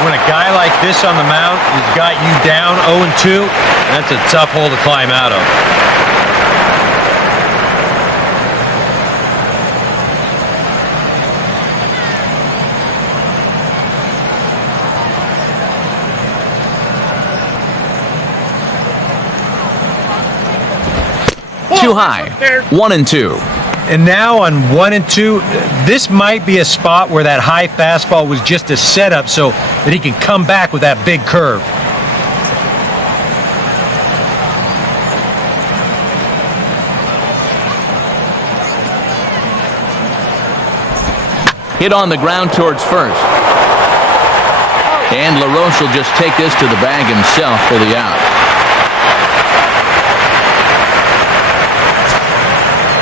When a guy like this on the mound has got you down 0-2, that's a tough hole to climb out of. Too high. 1-2. And now on 1-2, this might be a spot where that high fastball was just a setup so that he can come back with that big curve. Hit on the ground towards first. And LaRoche will just take this to the bag himself for the out.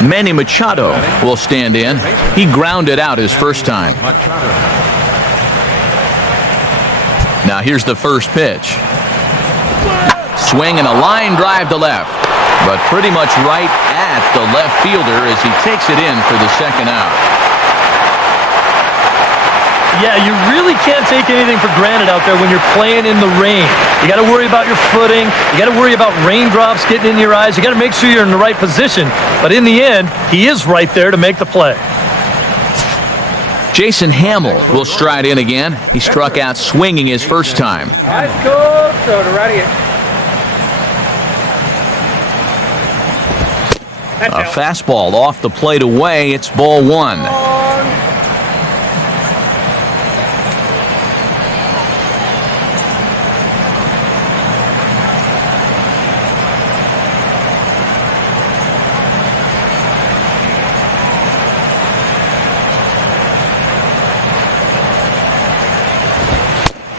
Manny Machado will stand in. He grounded out his first time. Now here's the first pitch. Swing and a line drive to left, but pretty much right at the left fielder as he takes it in for the second out. Yeah, you really can't take anything for granted out there when you're playing in the rain. You got to worry about your footing. You got to worry about raindrops getting in your eyes. You got to make sure you're in the right position. But in the end, he is right there to make the play. Jason Hamill will stride in again. He struck out swinging his first time. That's cool. So to ready it. A fastball off the plate away. It's ball 1.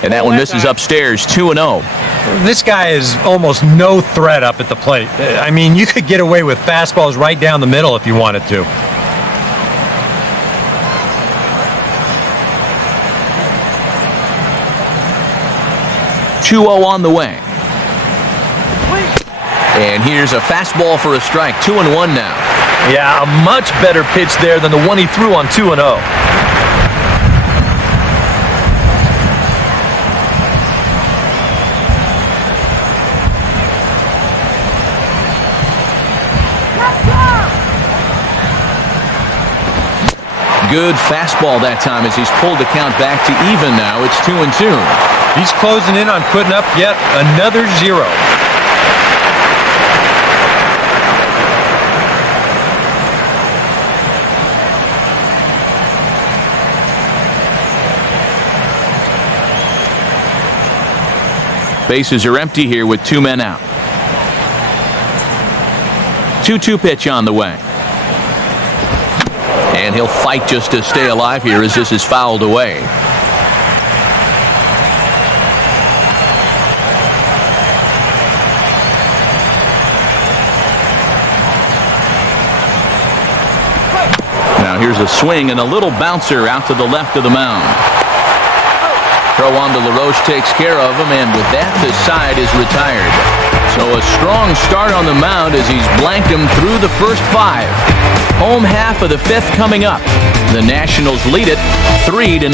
And that one misses upstairs, 2-0. This guy is almost no threat up at the plate. I mean, you could get away with fastballs right down the middle if you wanted to. On the way. And here's a fastball for a strike. 2-1 now. Yeah, a much better pitch there than the one he threw on 2-0. Good fastball that time as he's pulled the count back to even now. It's 2-2. He's closing in on putting up yet another 0. Bases are empty here with 2 men out. 2-2 pitch on the way. And he'll fight just to stay alive here as this is fouled away. Now here's a swing and a little bouncer out to the left of the mound. Throw on to LaRoche takes care of him, and with that, the side is retired. So a strong start on the mound as he's blanked him through the first 5. Home half of the 5th coming up. The Nationals lead it 3-0.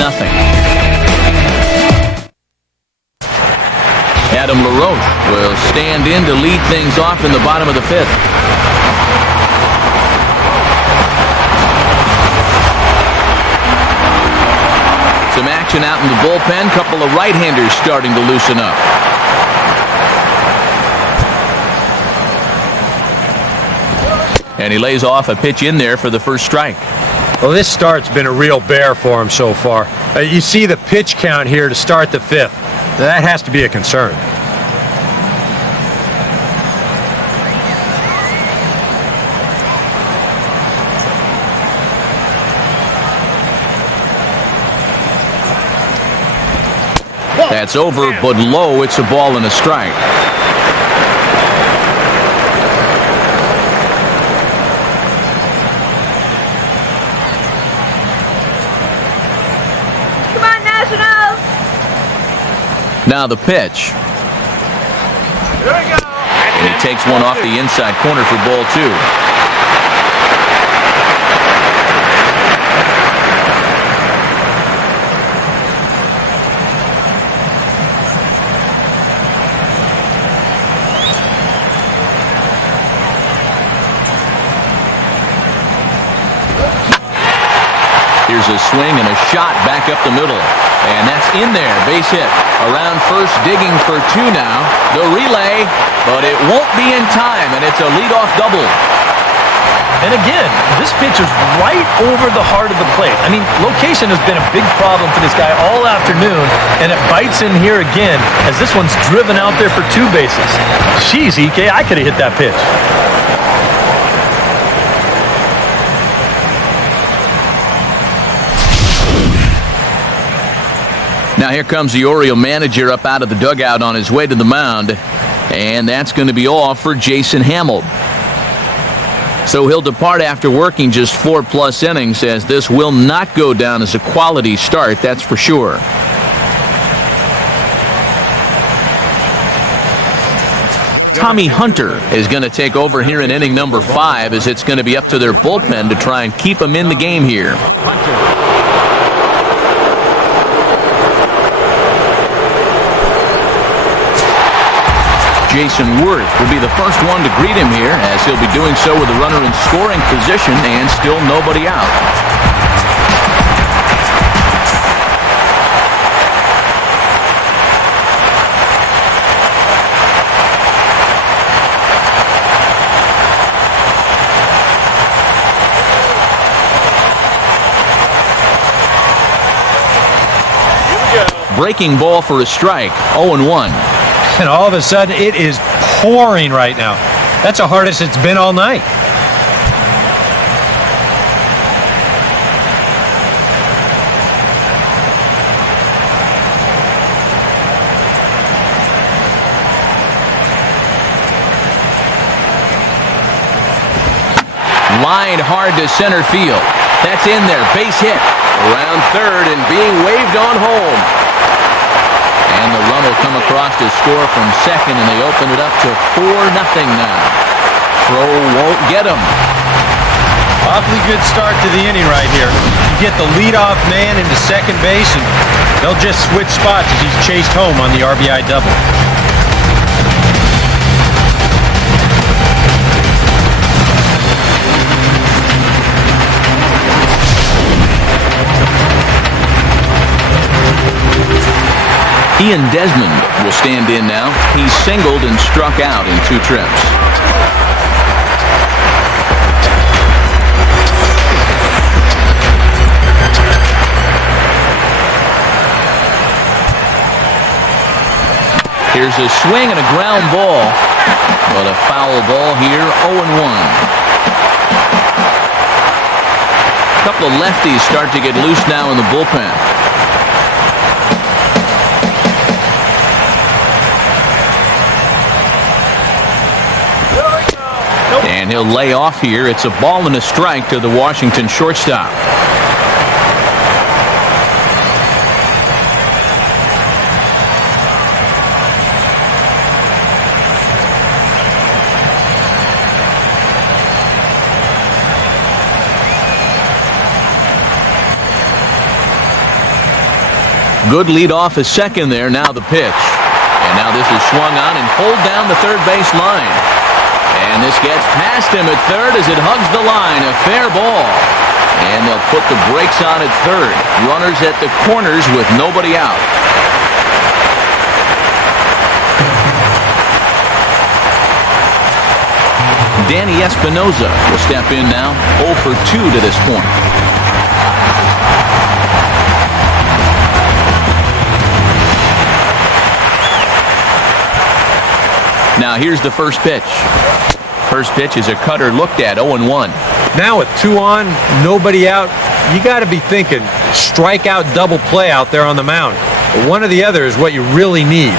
Adam LaRoche will stand in to lead things off in the bottom of the 5th. Some action out in the bullpen. Couple of right-handers starting to loosen up. And he lays off a pitch in there for the first strike. Well, this start's been a real bear for him so far. You see the pitch count here to start the 5th. That has to be a concern. That's over, but low. It's a ball and a strike. Come on, Nationals! Now the pitch. Here we go. And he takes one off the inside corner for ball 2. Here's a swing and a shot back up the middle. And that's in there. Base hit. Around first, digging for 2 now. The relay, but it won't be in time, and it's a leadoff double. And again, this pitch is right over the heart of the plate. I mean, location has been a big problem for this guy all afternoon, and it bites in here again as this one's driven out there for 2 bases. Jeez, EK, I could have hit that pitch. Now here comes the Oriole manager up out of the dugout on his way to the mound. And that's going to be all for Jason Hamill. So he'll depart after working just 4+ innings, as this will not go down as a quality start, that's for sure. Tommy Hunter is going to take over here in inning number 5, as it's going to be up to their bullpen to try and keep him in the game here. Jason Worth will be the first one to greet him here, as he'll be doing so with a runner in scoring position and still nobody out. Breaking ball for a strike, 0-1. And all of a sudden, it is pouring right now. That's the hardest it's been all night. Lined hard to center field. That's in there. Base hit. Around third and being waved on home. And the run will come across to score from second, and they open it up to 4-0 now. Throw won't get him. Awfully good start to the inning right here. You get the leadoff man into second base, and they'll just switch spots as he's chased home on the RBI double. Ian Desmond will stand in now. He's singled and struck out in 2 trips. Here's a swing and a ground ball. But a foul ball here, 0-1. A couple of lefties start to get loose now in the bullpen. And he'll lay off here. It's a ball and a strike to the Washington shortstop. Good lead off is second there. Now the pitch. And now this is swung on and pulled down the third base line. And this gets past him at third as it hugs the line. A fair ball. And they'll put the brakes on at third. Runners at the corners with nobody out. Danny Espinoza will step in now. 0 for 2 to this point. Now here's the first pitch. First pitch is a cutter looked at, 0-1. Now with 2 on, nobody out, you got to be thinking strikeout double play out there on the mound. But one or the other is what you really need.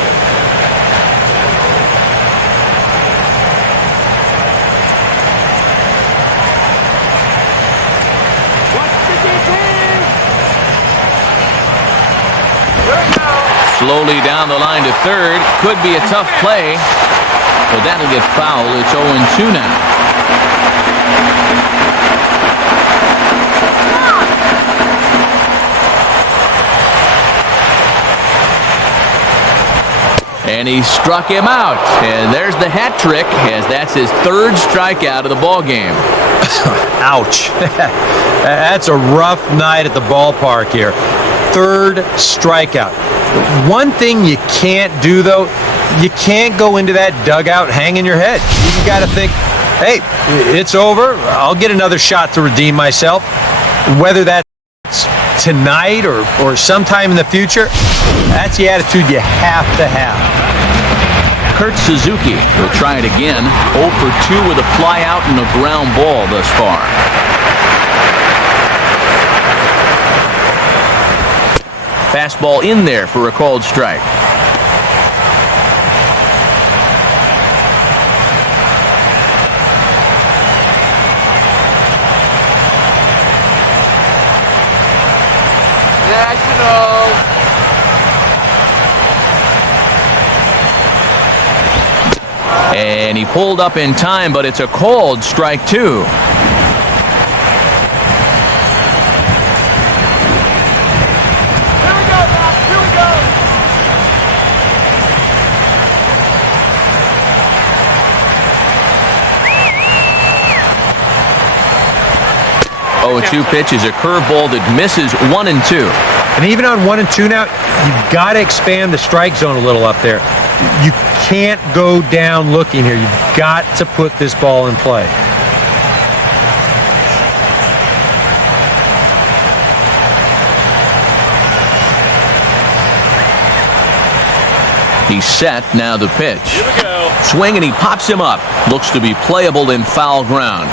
Slowly down the line to third. Could be a tough play. But that'll get foul. It's 0-2 now. And he struck him out. And there's the hat trick, as that's his 3rd strikeout of the ball game. Ouch. That's a rough night at the ballpark here. 3rd strikeout. One thing you can't do, though, you can't go into that dugout hanging your head. You got to think, hey, it's over. I'll get another shot to redeem myself. Whether that's tonight or sometime in the future, that's the attitude you have to have. Kurt Suzuki will try it again. 0 for 2 with a fly out and a ground ball thus far. Fastball in there for a called strike. National. And he pulled up in time, but it's a called strike 2. Oh, 2 pitches, a curveball that misses 1 and 2. And even on 1 and 2 now, you've got to expand the strike zone a little up there. You can't go down looking here. You've got to put this ball in play. He's set, now the pitch. Here we go. Swing and he pops him up. Looks to be playable in foul ground.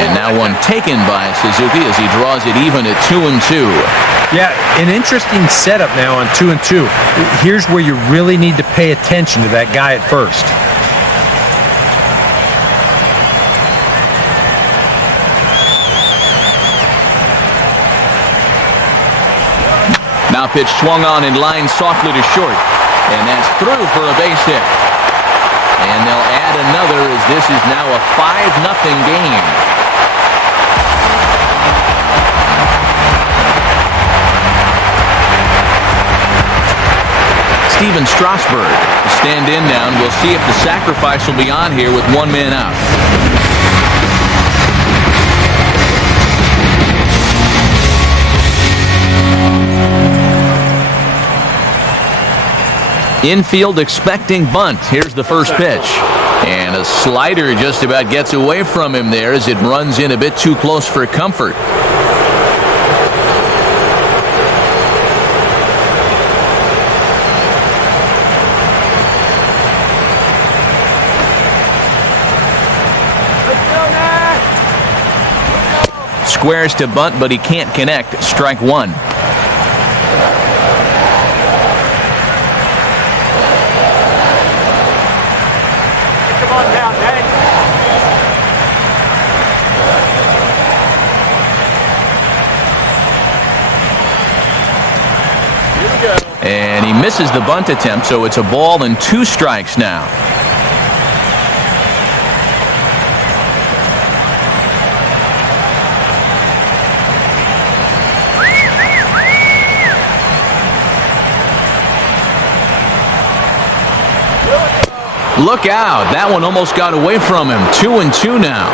And now 1 taken by Suzuki as he draws it even at 2-2. Yeah, an interesting setup now on 2-2. Here's where you really need to pay attention to that guy at first. Now pitch swung on and lined softly to short. And that's through for a base hit. And they'll add another as this is now a 5-0 game. Steven Strasburg will stand in now, and we'll see if the sacrifice will be on here with one man out. Infield expecting bunt. Here's the first pitch. And a slider just about gets away from him there as it runs in a bit too close for comfort. Squares to bunt, but he can't connect. Strike one. And he misses the bunt attempt, so it's a ball and 2 strikes now. Look out. That one almost got away from him. 2-2 now.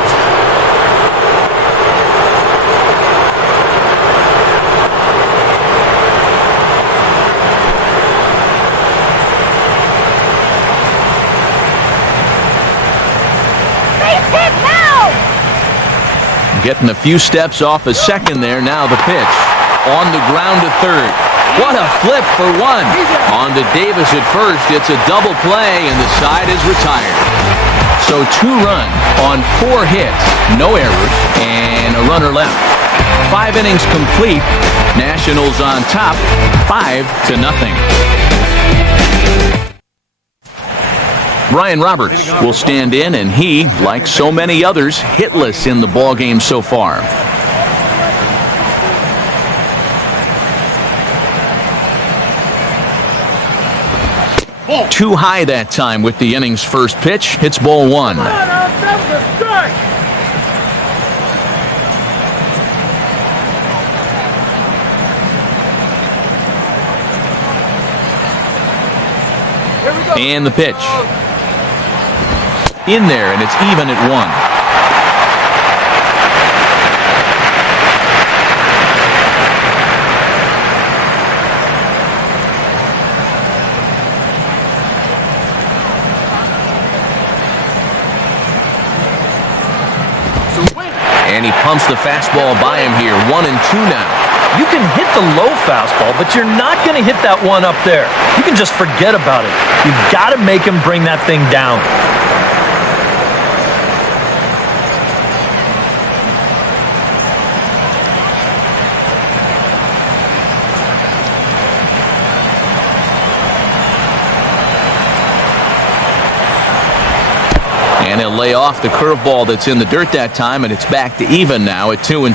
Getting a few steps off a second there. Now the pitch. On the ground to third. What a flip for one. On to Davis at first. It's a double play, and the side is retired. So 2 runs on 4 hits. No errors, and a runner left. 5 innings complete. Nationals on top, 5-0. Brian Roberts will stand in, and he, like so many others, hitless in the ballgame so far. Too high that time with the inning's first pitch. It's ball 1. And the pitch. In there, and it's even at 1. And he pumps the fastball by him here. 1-2 now. You can hit the low fastball, but you're not going to hit that one up there. You can just forget about it. You've got to make him bring that thing down. And he'll lay off the curveball that's in the dirt that time, and it's back to even now at 2-2.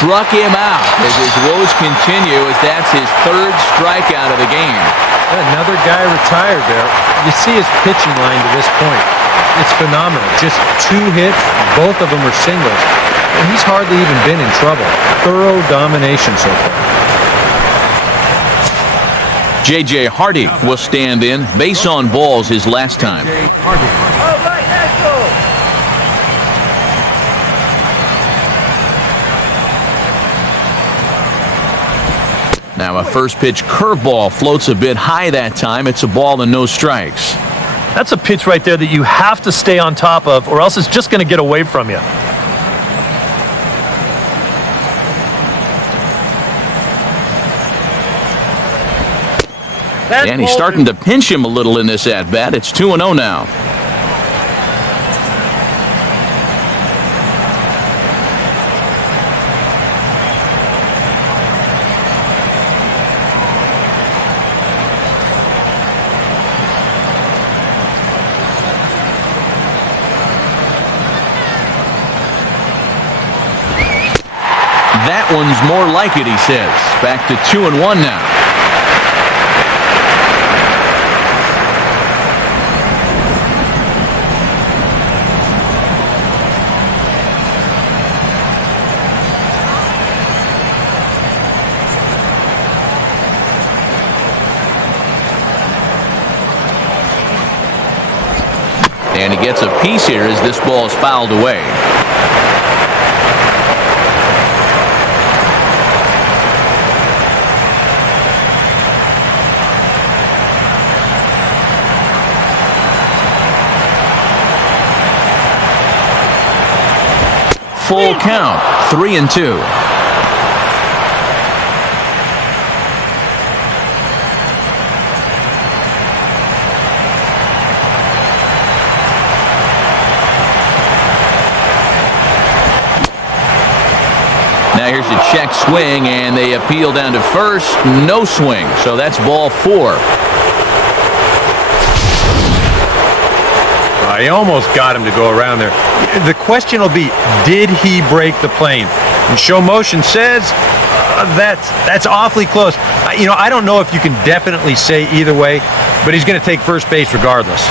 Struck him out as his woes continue, as that's his 3rd strikeout of the game. Another guy retired there. You see his pitching line to this point. It's phenomenal. Just 2 hits, both of them are singles. And he's hardly even been in trouble. Thorough domination so far. J.J. Hardy will stand in. Base on balls his last time. Now a first pitch curveball floats a bit high that time. It's a ball and no strikes. That's a pitch right there that you have to stay on top of, or else it's just going to get away from you. And he's starting to pinch him a little in this at-bat. It's 2-0 now. That one's more like it, he says. Back to 2-1 now. And he gets a piece here as this ball is fouled away. Full count, 3-2. Now here's a check swing, and they appeal down to first. No swing, so that's ball 4. He almost got him to go around there. The question will be, did he break the plane? And show motion says that's awfully close. I don't know if you can definitely say either way, but he's going to take first base regardless.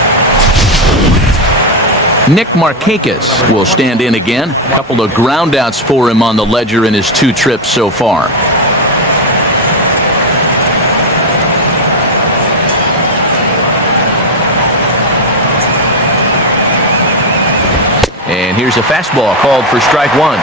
Nick Markakis will stand in again. A couple of groundouts for him on the ledger in his 2 trips so far. And here's a fastball called for strike 1.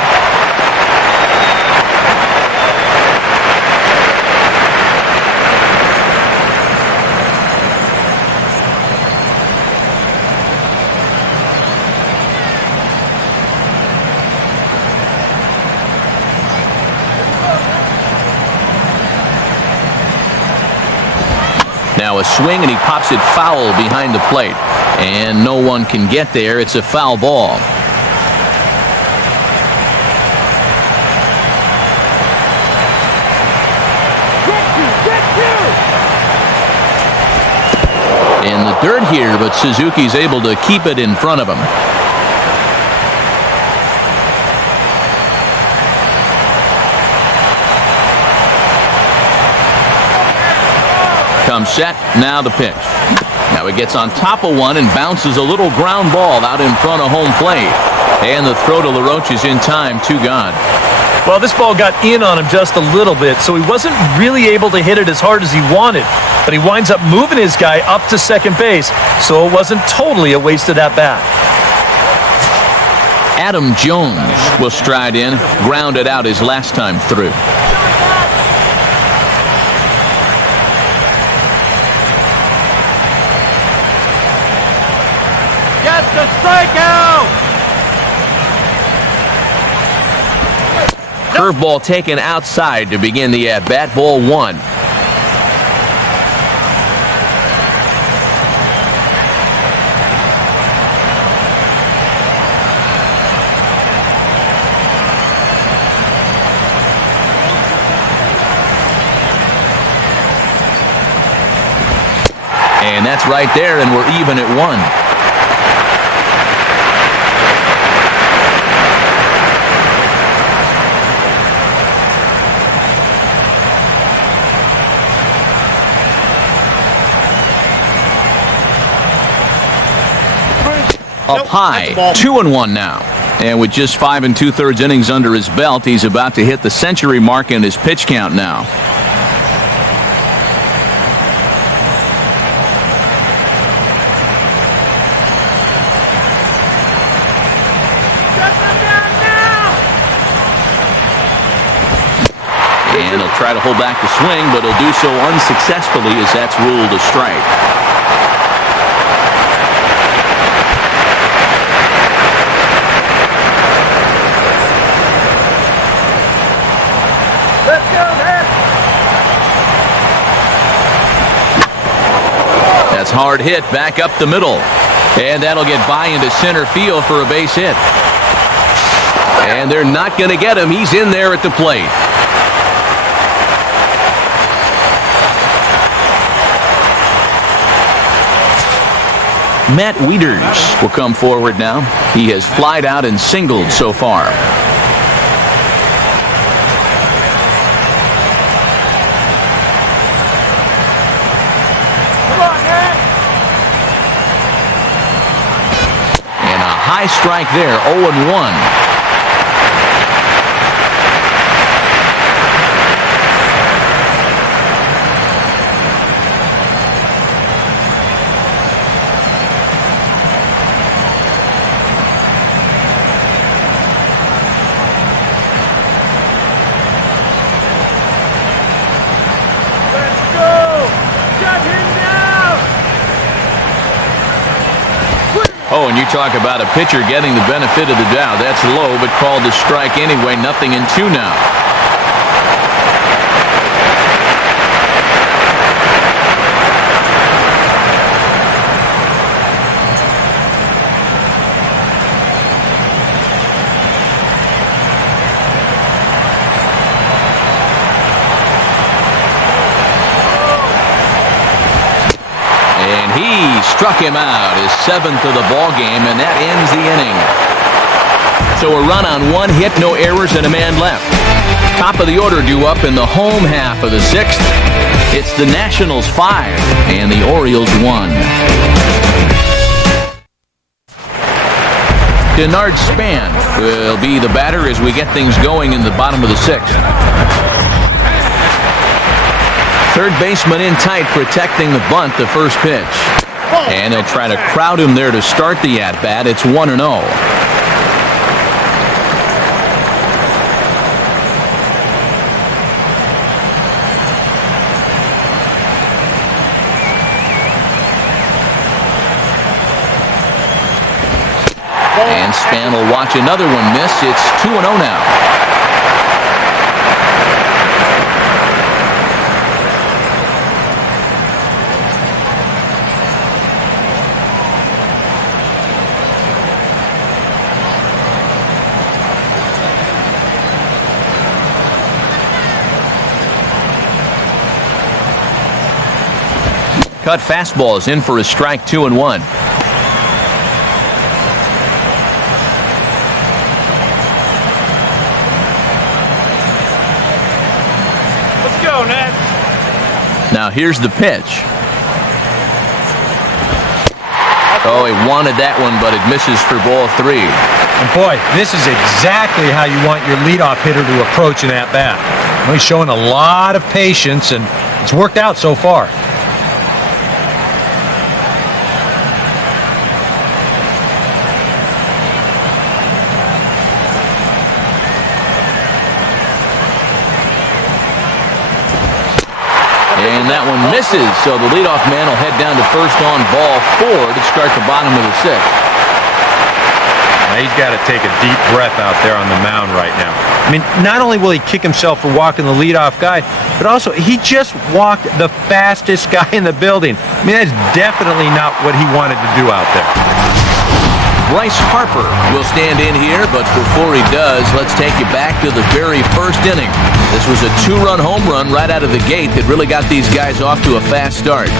Now a swing, and he pops it foul behind the plate. And no one can get there. It's a foul ball. In the dirt here, but Suzuki's able to keep it in front of him. Comes set, now the pitch. Now he gets on top of one and bounces a little ground ball out in front of home plate. And the throw to LaRoche is in time, 2 gone. Well, this ball got in on him just a little bit, so he wasn't really able to hit it as hard as he wanted. But he winds up moving his guy up to second base, so it wasn't totally a wasted at-bat. Adam Jones will stride in, grounded out his last time through. Gets the strikeout! Curveball taken outside to begin the at-bat. Ball 1. And that's right there, and we're even at 1. Up high, 2-1 now. And with just 5 2/3 innings under his belt, he's about to hit the century mark in his pitch count now. And he'll try to hold back the swing, but he'll do so unsuccessfully as that's ruled a strike. That's hard hit back up the middle. And that'll get by into center field for a base hit. And they're not going to get him. He's in there at the plate. Matt Wieters will come forward now. He has flied out and singled so far. High strike there, 0-1. Oh, and you talk about a pitcher getting the benefit of the doubt. That's low, but called a strike anyway. 0-2 now. Struck him out, his 7th of the ball game, and that ends the inning. So a run on 1 hit, no errors, and a man left. Top of the order due up in the home half of the 6th. It's the Nationals 5 and the Orioles 1. Denard Span will be the batter as we get things going in the bottom of the 6th. Third baseman in tight, protecting the bunt, the first pitch. And they'll try to crowd him there to start the at-bat. It's 1-0. And Span will watch another one miss. It's 2-0 now. Cut fastball is in for a strike, 2-1. Let's go, Ned. Now here's the pitch. Oh, he wanted that one, but it misses for ball 3. And boy, this is exactly how you want your leadoff hitter to approach an at-bat. He's showing a lot of patience, and it's worked out so far. And that one misses, so the leadoff man will head down to first on ball 4 to start the bottom of the 6th. Now he's got to take a deep breath out there on the mound right now. I mean, not only will he kick himself for walking the leadoff guy, but also he just walked the fastest guy in the building. I mean, that's definitely not what he wanted to do out there. Bryce Harper will stand in here, but before he does, let's take you back to the very first inning. This was a 2-run home run right out of the gate that really got these guys off to a fast start.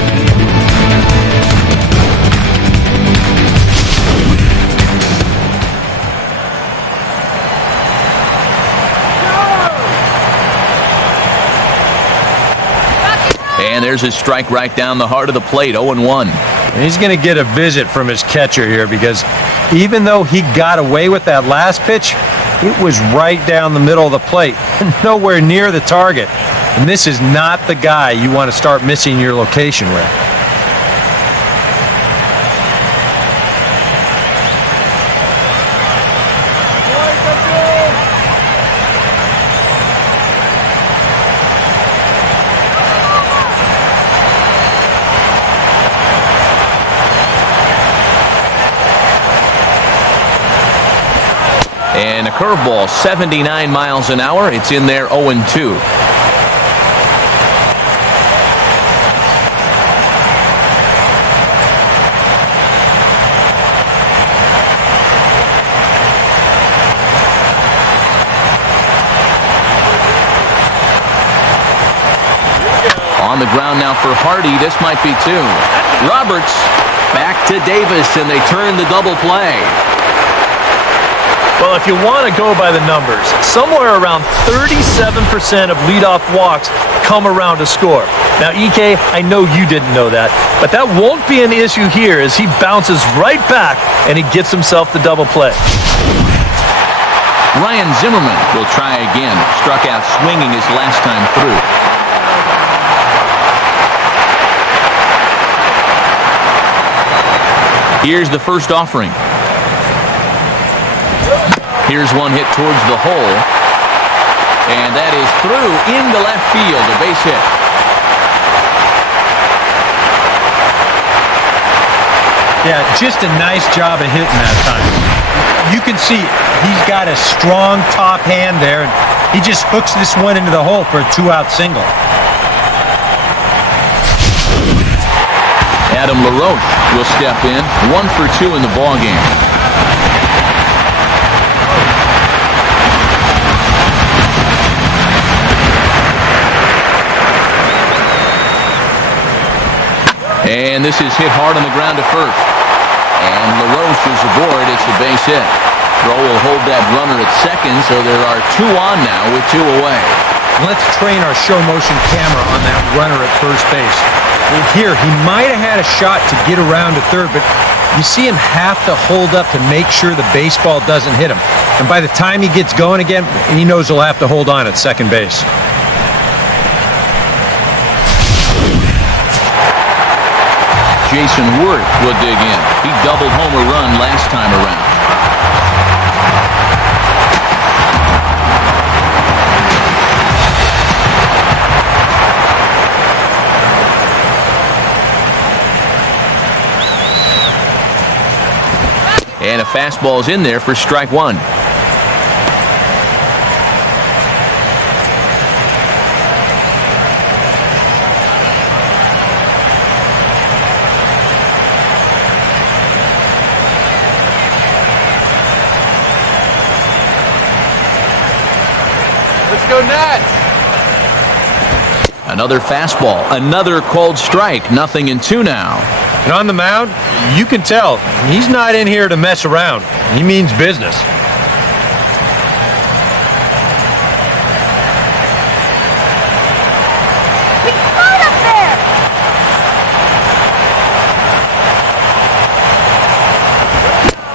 And there's his strike right down the heart of the plate, 0-1. And he's going to get a visit from his catcher here because even though he got away with that last pitch, it was right down the middle of the plate, nowhere near the target. And this is not the guy you want to start missing your location with. And a curveball, 79 miles an hour. It's in there, 0-2. On the ground now for Hardy. This might be two. Roberts back to Davis, and they turn the double play. Well, if you want to go by the numbers, somewhere around 37% of leadoff walks come around to score. Now, EK, I know you didn't know that, but that won't be an issue here as he bounces right back and he gets himself the double play. Ryan Zimmerman will try again. Struck out swinging his last time through. Here's the first offering. Here's one hit towards the hole. And that is through into left field, a base hit. Yeah, just a nice job of hitting that time. You can see he's got a strong top hand there, and he just hooks this one into the hole for a 2-out single. Adam LaRoche will step in, 1 for 2 in the ballgame. And this is hit hard on the ground to first. And LaRoche is aboard. It's a base hit. Throw will hold that runner at second, so there are 2 on now with 2 away. Let's train our show motion camera on that runner at first base. And here, he might have had a shot to get around to third, but you see him have to hold up to make sure the baseball doesn't hit him. And by the time he gets going again, he knows he'll have to hold on at second base. Jason Worth will dig in. He doubled home a run last time around. And a fastball's in there for strike 1. Go nuts! Another fastball, another called strike, 0-2 now. And on the mound, you can tell he's not in here to mess around. He means business.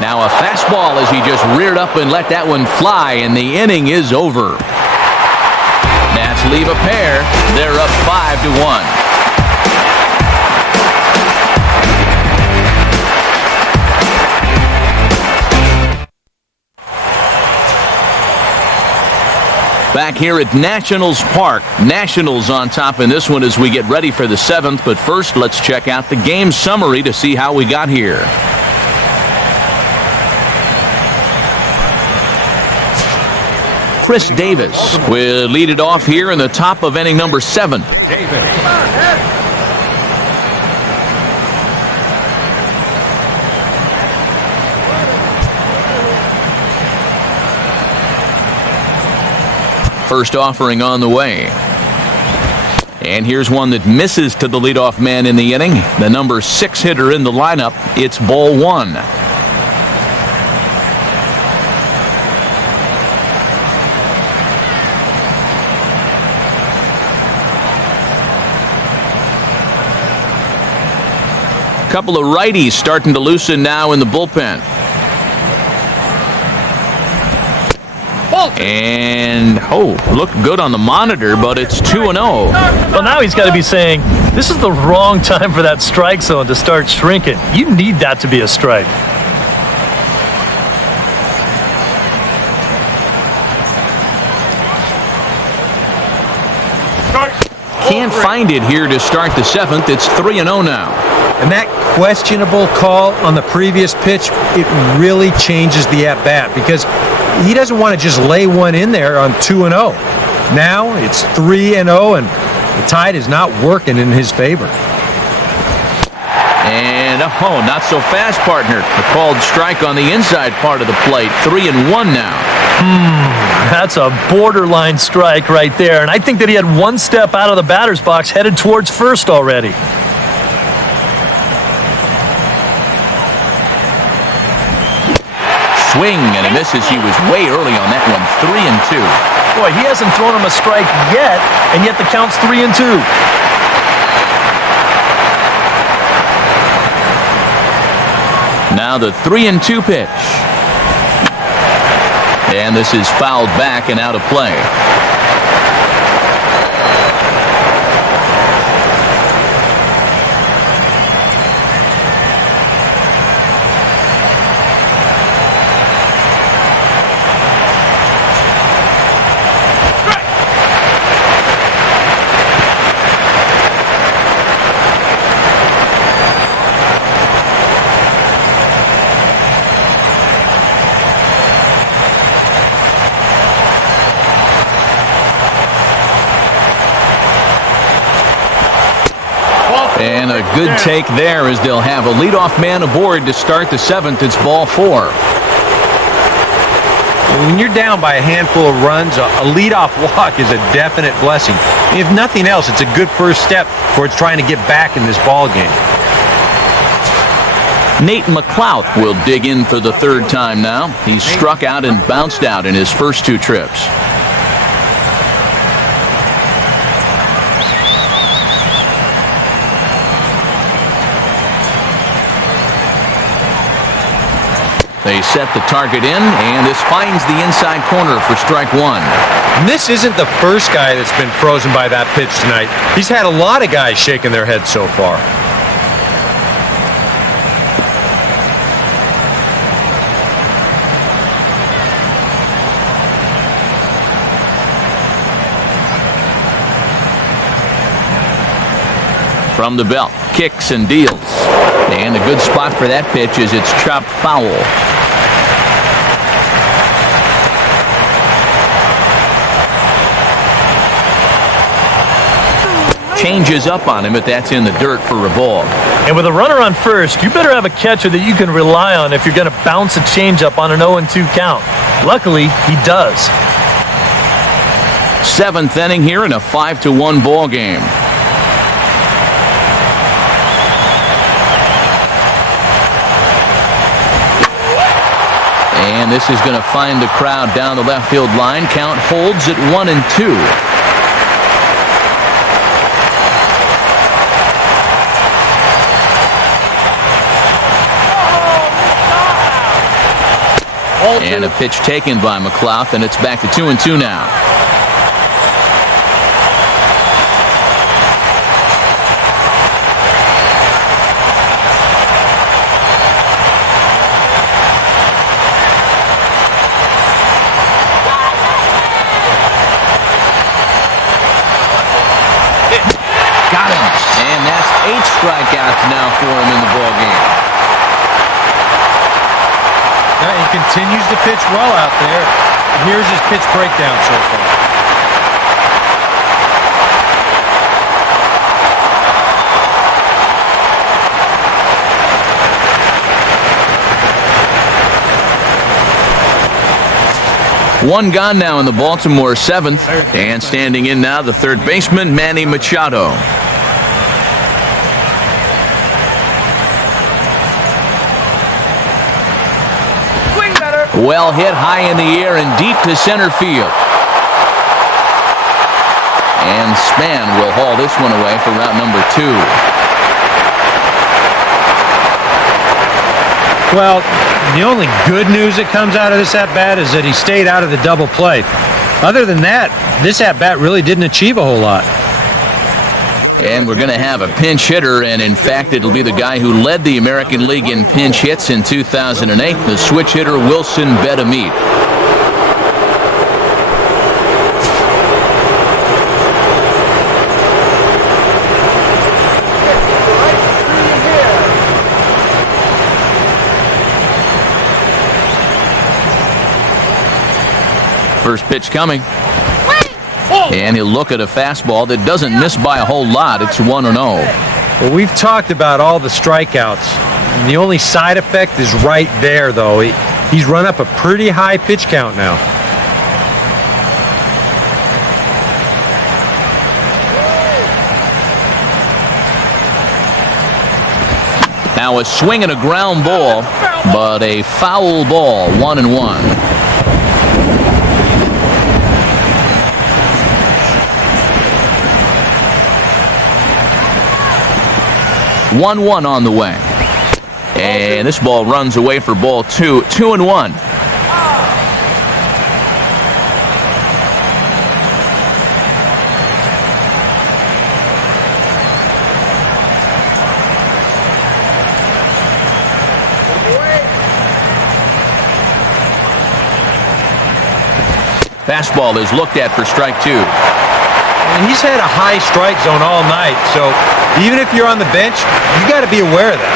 Now a fastball as he just reared up and let that one fly, and the inning is over. Nats leave a pair. They're up 5-1. Back here at Nationals Park. Nationals on top in this one as we get ready for the 7th. But first, let's check out the game summary to see how we got here. Chris Davis will lead it off here in the top of inning number 7. Davis. First offering on the way. And here's one that misses to the leadoff man in the inning. The number 6 hitter in the lineup. It's ball 1. Couple of righties starting to loosen now in the bullpen. And, looked good on the monitor, but it's 2-0. Well, now he's got to be saying, this is the wrong time for that strike zone to start shrinking. You need that to be a strike. Can't find it here to start the 7th. It's 3-0 now. And that questionable call on the previous pitch, it really changes the at-bat because he doesn't want to just lay one in there on 2-0. Now it's 3-0, and the tide is not working in his favor. And, not so fast, partner. A called strike on the inside part of the plate. 3-1 now. That's a borderline strike right there, and I think that he had one step out of the batter's box headed towards first already. Swing, and he misses. He was way early on that one. 3-2. Boy, he hasn't thrown him a strike yet, and yet the count's 3-2. Now the 3-2 pitch. And this is fouled back and out of play. And a good take there as they'll have a leadoff man aboard to start the 7th. It's ball 4. When you're down by a handful of runs, a leadoff walk is a definite blessing. If nothing else, it's a good first step towards trying to get back in this ball game. Nate McLouth will dig in for the 3rd time now. He's struck out and bounced out in his first 2 trips. They set the target in, and this finds the inside corner for strike 1. And this isn't the first guy that's been frozen by that pitch tonight. He's had a lot of guys shaking their heads so far. From the belt, kicks and deals. And a good spot for that pitch is it's chopped foul. Changes up on him, but that's in the dirt for a ball. And with a runner on first, you better have a catcher that you can rely on if you're going to bounce a changeup on an 0-2 count. Luckily, he does. 7th inning here in a 5-1 ball game. And this is going to find the crowd down the left field line. Count holds at 1-2. And a pitch taken by McLouth, and it's back to 2-2 now. Got him. And that's 8 strikeouts now for him in the ball game. Yeah, he continues to pitch well out there. Here's his pitch breakdown so far. One gone now in the Baltimore 7th. And standing in now, the 3rd baseman, Manny Machado. Well hit high in the air and deep to center field. And Span will haul this one away for route number 2. Well, the only good news that comes out of this at-bat is that he stayed out of the double play. Other than that, this at-bat really didn't achieve a whole lot. And we're going to have a pinch hitter, and in fact, it'll be the guy who led the American League in pinch hits in 2008, the switch hitter Wilson Betemit. First pitch coming. And he'll look at a fastball that doesn't miss by a whole lot. It's 1-0. Well, we've talked about all the strikeouts. And the only side effect is right there, though. He's run up a pretty high pitch count now. Now a swing and a ground ball, but a foul ball, 1-1. 1-1 on the way. And this ball runs away for ball 2, 2-1. Fastball is looked at for strike 2. And he's had a high strike zone all night, so even if you're on the bench, you got to be aware of that.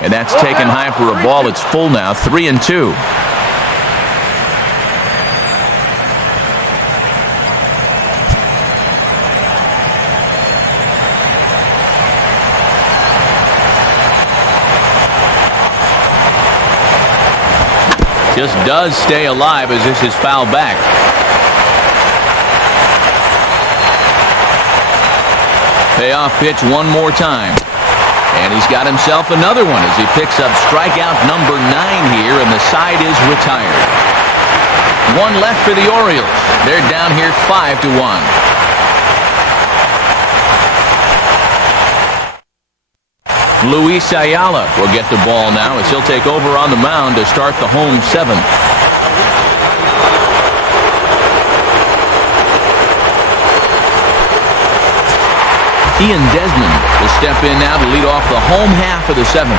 And that's taken high for a ball. It's full now, 3-2. Just does stay alive as this is fouled back. Payoff pitch one more time. And he's got himself another one as he picks up strikeout number 9 here, and the side is retired. One left for the Orioles. They're down here 5-1. Luis Ayala will get the ball now as he'll take over on the mound to start the home 7th. Ian Desmond will step in now to lead off the home half of the 7th.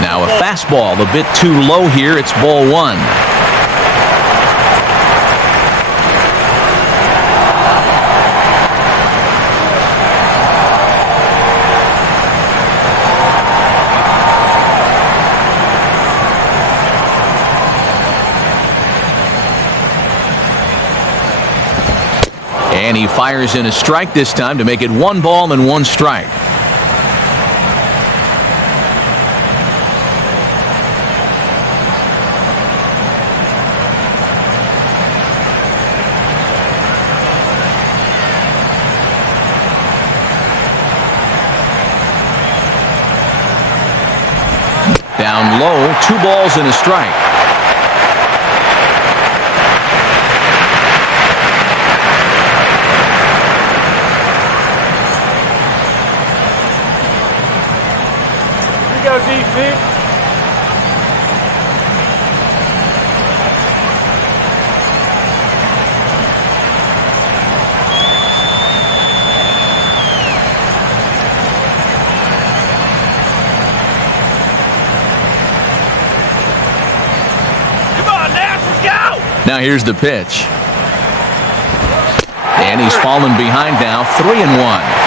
Now a fastball a bit too low here. It's ball 1. And he fires in a strike this time to make it 1 ball and 1 strike. Down low, 2 balls and a strike. Go DC. Come on, Nash, let's go! Now here's the pitch. And he's fallen behind now, 3-1.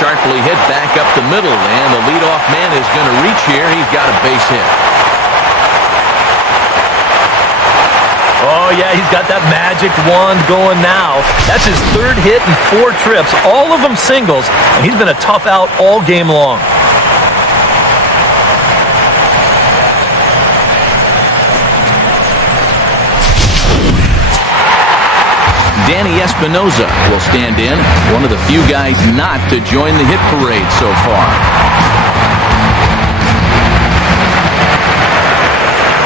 Sharply hit back up the middle, and the leadoff man is going to reach here. He's got a base hit. Oh, yeah, he's got that magic wand going now. That's his 3rd hit in 4 trips, all of them singles, and he's been a tough out all game long. Danny Espinoza will stand in, one of the few guys not to join the hit parade so far.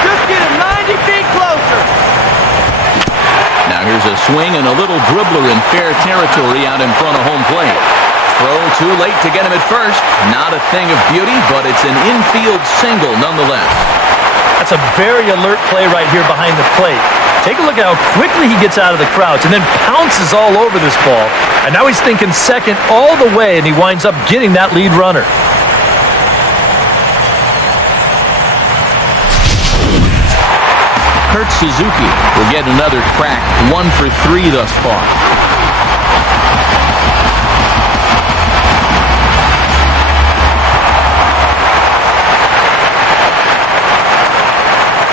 Just get him 90 feet closer. Now here's a swing and a little dribbler in fair territory out in front of home plate. Throw too late to get him at first. Not a thing of beauty, but it's an infield single nonetheless. That's a very alert play right here behind the plate. Take a look at how quickly he gets out of the crouch and then pounces all over this ball. And now he's thinking second all the way, and he winds up getting that lead runner. Kurt Suzuki will get another crack, 1 for 3 thus far.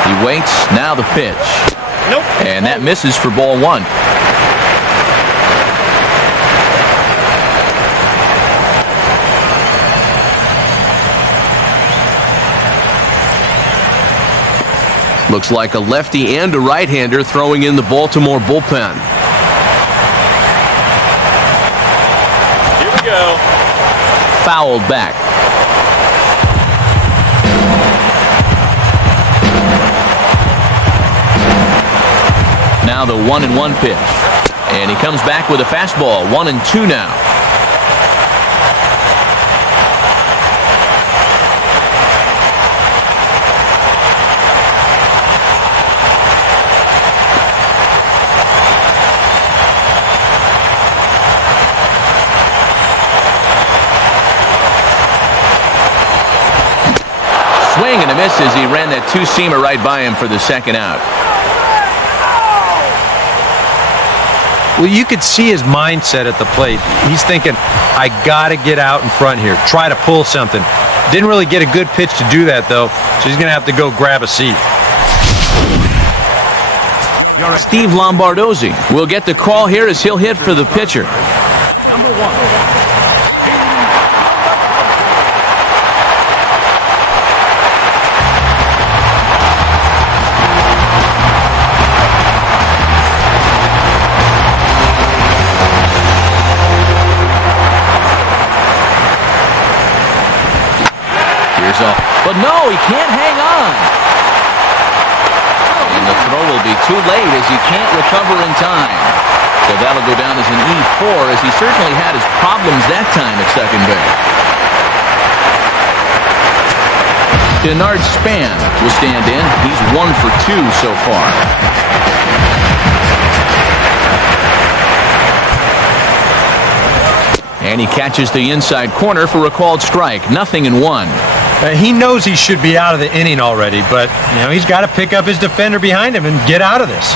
He waits, now the pitch. Nope. And that misses for ball 1. Looks like a lefty and a right-hander throwing in the Baltimore bullpen. Here we go. Fouled back. Now the 1-1 pitch. And he comes back with a fastball. 1-2 now. Swing and a miss as he ran that two-seamer right by him for the second out. Well, you could see his mindset at the plate. He's thinking, I got to get out in front here, try to pull something. Didn't really get a good pitch to do that, though, so he's going to have to go grab a seat. Steve Lombardozzi will get the call here as he'll hit for the pitcher. Number 1. But no, he can't hang on. And the throw will be too late as he can't recover in time. So that'll go down as an E4 as he certainly had his problems that time at second base. Denard Span will stand in. He's 1 for 2 so far. And he catches the inside corner for a called strike. 0-1. He knows he should be out of the inning already, but he's got to pick up his defender behind him and get out of this.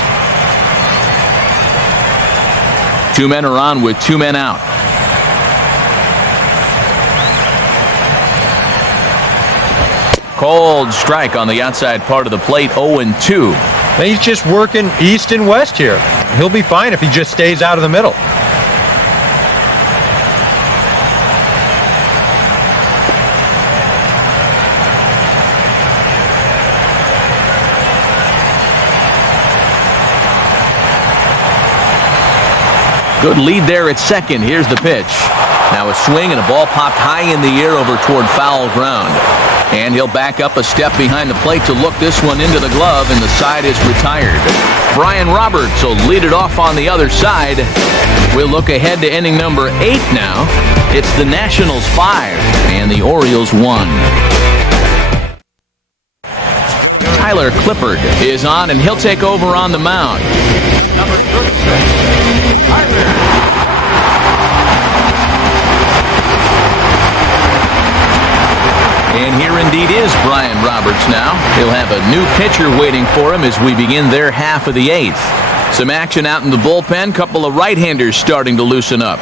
2 men are on with 2 men out. Cold strike on the outside part of the plate. 0-2. He's just working east and west here. He'll be fine if he just stays out of the middle. Good lead there at second. Here's the pitch. Now a swing and a ball popped high in the air over toward foul ground. And he'll back up a step behind the plate to look this one into the glove, and the side is retired. Brian Roberts will lead it off on the other side. We'll look ahead to inning number 8 now. It's the Nationals 5 and the Orioles 1. Tyler Clippard is on, and he'll take over on the mound. Number 36. And here indeed is Brian Roberts now. He'll have a new pitcher waiting for him as we begin their half of the 8th. Some action out in the bullpen. Couple of right-handers starting to loosen up.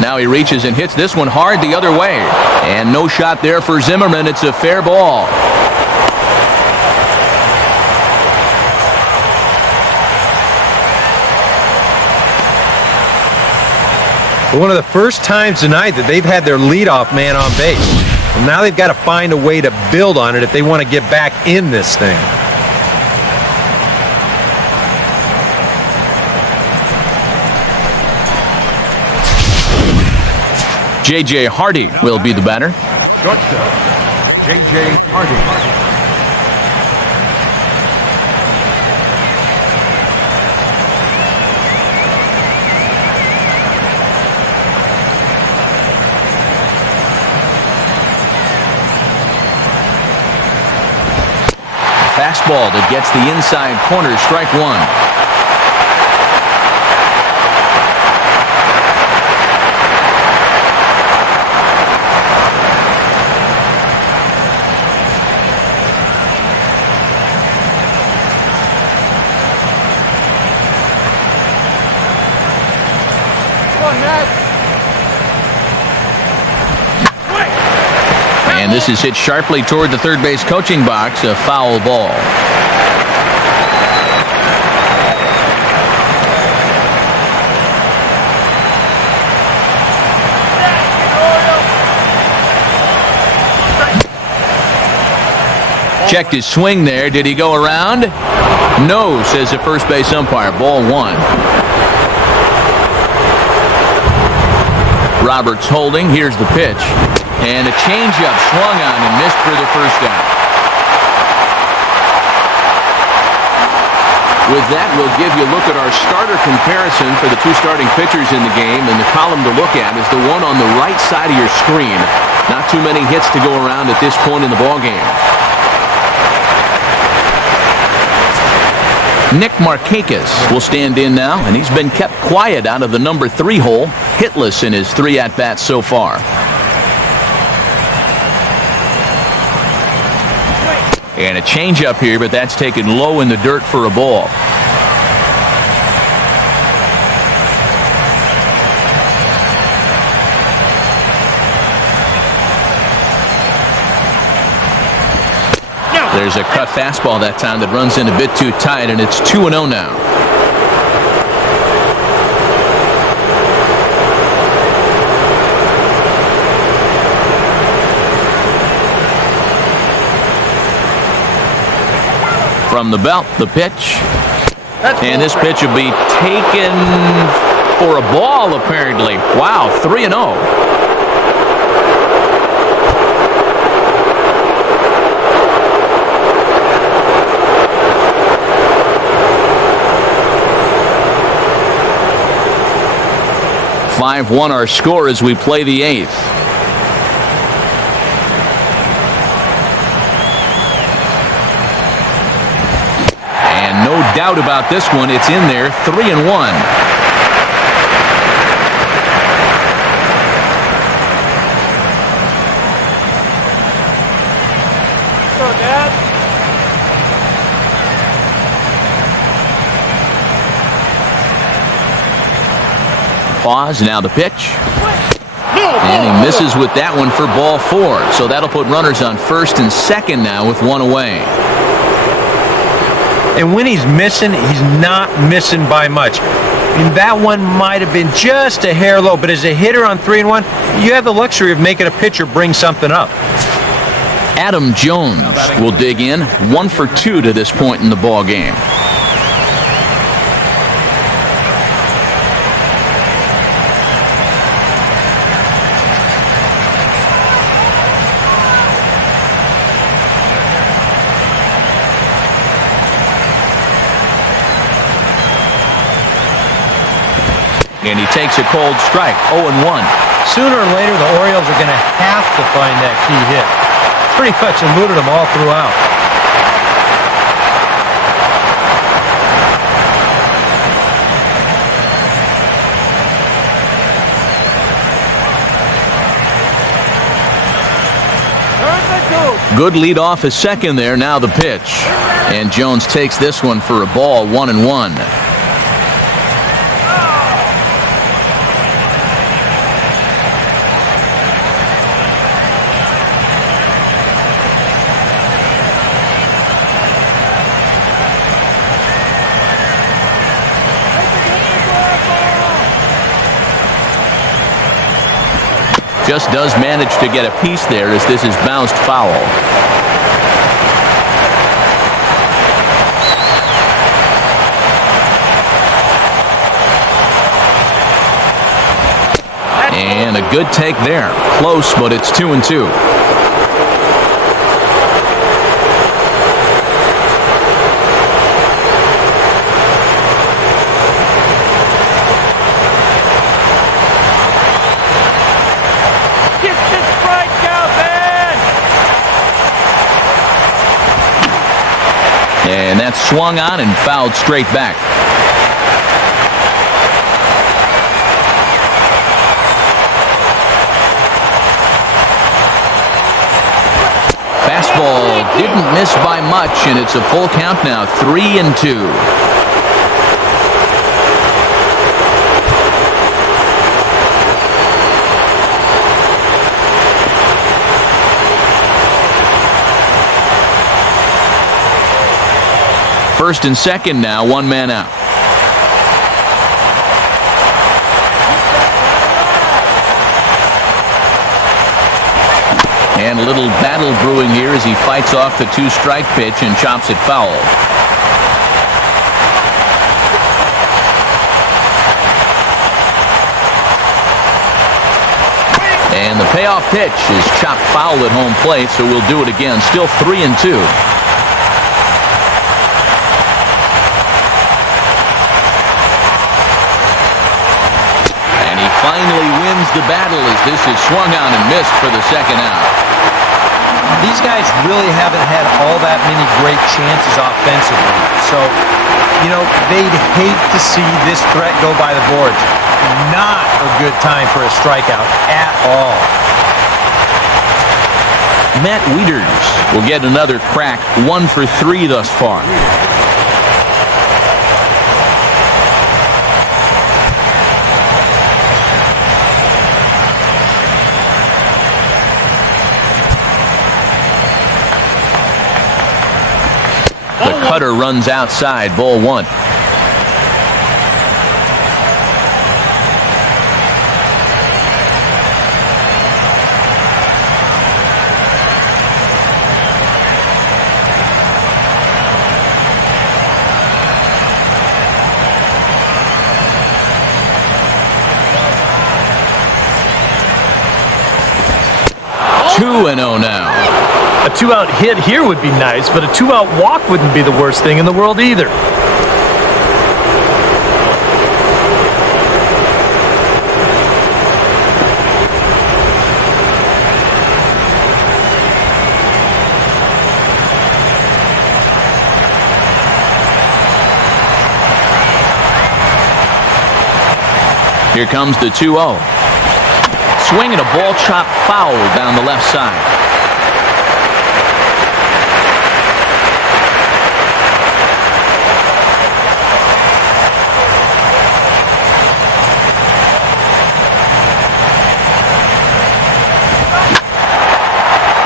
Now he reaches and hits this one hard the other way. And no shot there for Zimmerman. It's a fair ball. One of the first times tonight that they've had their leadoff man on base. And now they've got to find a way to build on it if they want to get back in this thing. J.J. Hardy will be the batter. Shortstop, J.J. Hardy. Fastball that gets the inside corner, strike 1. And this is hit sharply toward the third base coaching box, a foul ball. Checked his swing there. Did he go around? No, says the first base umpire. Ball one. Roberts holding. Here's the pitch. And a changeup swung on and missed for the first out. With that, we'll give you a look at our starter comparison for the two starting pitchers in the game. And the column to look at is the one on the right side of your screen. Not too many hits to go around at this point in the ballgame. Nick Markakis will stand in now, and he's been kept quiet out of the number 3 hole, hitless in his 3 at-bats so far. And a changeup here, but that's taken low in the dirt for a ball. There's a cut fastball that time that runs in a bit too tight, and it's 2-0 now. From the belt, the pitch. And this pitch will be taken for a ball, apparently. Wow, 3-0. 5-1 our score as we play the 8th. And no doubt about this one, it's in there, 3-1. Pause, now the pitch. And he misses with that one for ball 4. So that'll put runners on first and second now with one away. And when he's missing, he's not missing by much. I mean, that one might have been just a hair low, but as a hitter on 3-1, you have the luxury of making a pitcher bring something up. Adam Jones will dig in, 1 for 2 to this point in the ball game. And he takes a cold strike, 0-1. Sooner or later, the Orioles are going to have to find that key hit. Pretty much eluded them all throughout. Good lead off his second there, now the pitch. And Jones takes this one for a ball, 1-1. Just does manage to get a piece there as this is bounced foul. And a good take there. Close, but it's 2-2. And that's swung on and fouled straight back. Fastball didn't miss by much, and it's a full count now, 3-2. First and second now, one man out. And a little battle brewing here as he fights off the 2-strike pitch and chops it foul. And the payoff pitch is chopped foul at home plate, so we'll do it again. Still 3-2. And he finally wins the battle as this is swung on and missed for the second out. These guys really haven't had all that many great chances offensively. So, you know, they'd hate to see this threat go by the boards. Not a good time for a strikeout at all. Matt Wieters will get another crack, 1 for 3 thus far. The cutter runs outside, ball 1. Two and 0 now. A 2-out hit here would be nice, but a 2-out walk wouldn't be the worst thing in the world either. Here comes the 2-0. Swing and a ball chopped foul down the left side.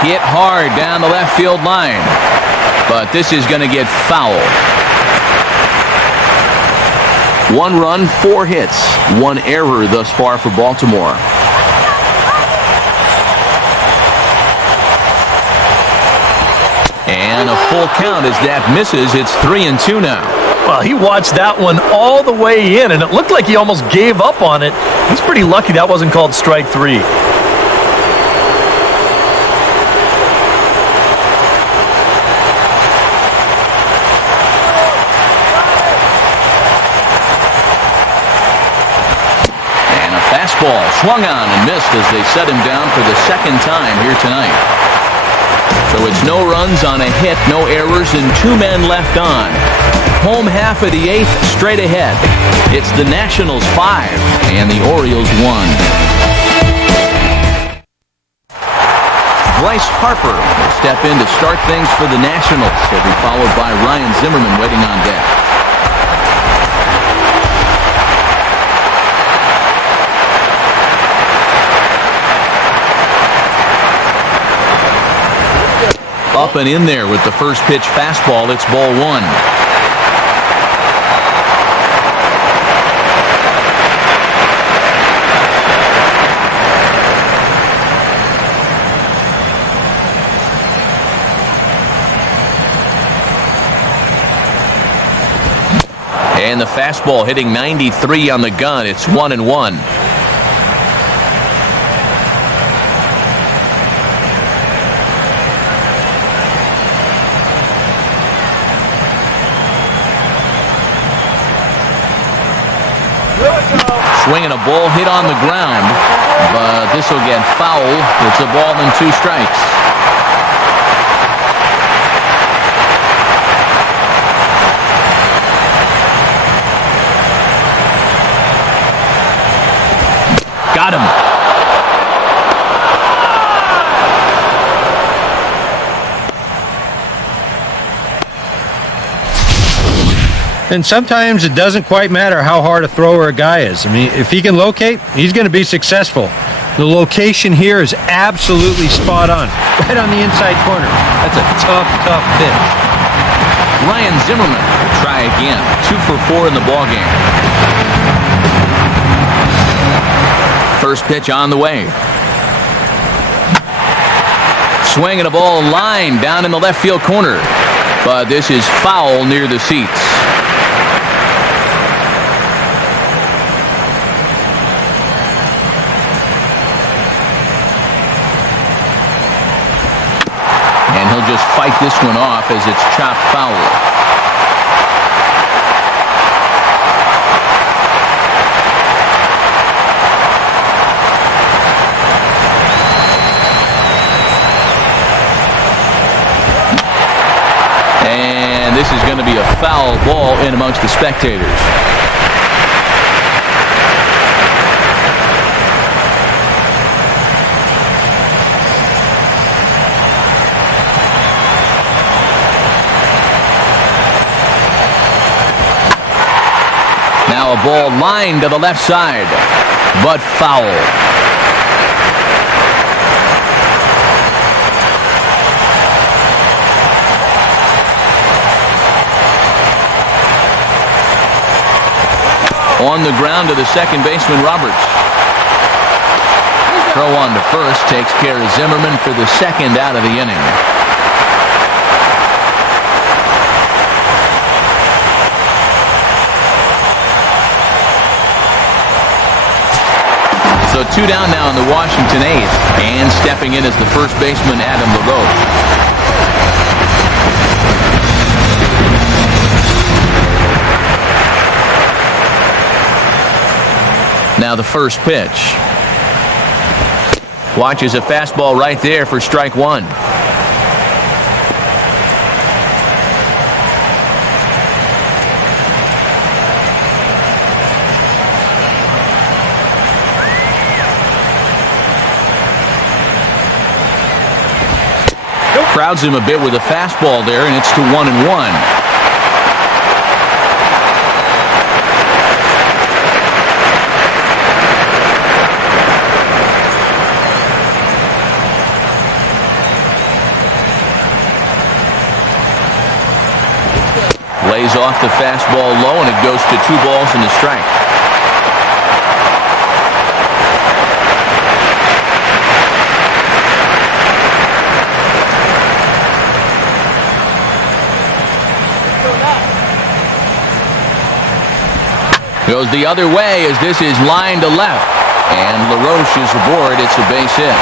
Hit hard down the left field line, but this is going to get fouled. 1 run, 4 hits, 1 error thus far for Baltimore. And a full count as that misses. It's 3-2 now. Well, he watched that one all the way in, and it looked like he almost gave up on it. He's pretty lucky that wasn't called strike 3. Fastball swung on and missed as they set him down for the second time here tonight. So it's no runs on a hit, no errors, and 2 men left on. Home half of the 8th straight ahead. It's the Nationals 5 and the Orioles 1. Bryce Harper will step in to start things for the Nationals. He'll be followed by Ryan Zimmerman waiting on deck. Up and in there with the first pitch fastball. It's ball 1. And the fastball hitting 93 on the gun. It's 1-1. Swinging a ball hit on the ground, but this will get foul. It's a ball and 2 strikes. Got him. And sometimes it doesn't quite matter how hard a thrower a guy is. I mean, if he can locate, he's going to be successful. The location here is absolutely spot on. Right on the inside corner. That's a tough, tough pitch. Ryan Zimmerman try again. 2 for 4 in the ballgame. First pitch on the way. Swing and a ball line down in the left field corner. But this is foul near the seats. And he'll just fight this one off as it's chopped foul. And this is going to be a foul ball in amongst the spectators. Now a ball lined to the left side, but foul. On the ground to the second baseman, Roberts. Throw on to first takes care of Zimmerman for the second out of the inning. So 2 down now in the Washington 8th, and stepping in as the first baseman, Adam LaRoche. Now the first pitch. Watches a fastball right there for strike 1. Crowds him a bit with a fastball there, and it's to 1-1. Lays off the fastball low, and it goes to 2 balls and a strike. Goes the other way as this is lined to left. And LaRoche is aboard. It's a base hit.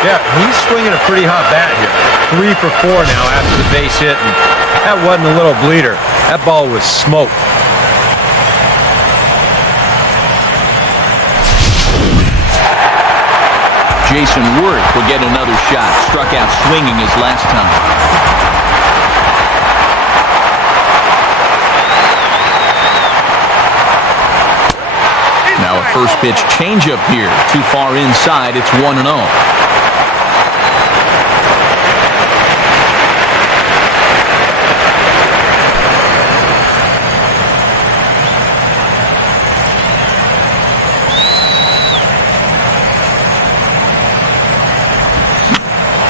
Yeah, he's swinging a pretty hot bat here. 3 for 4 now after the base hit. And that wasn't a little bleeder. That ball was smoke. Jason Worth will get another shot. Struck out swinging his last time. Now a first pitch changeup here. Too far inside. It's 1-0.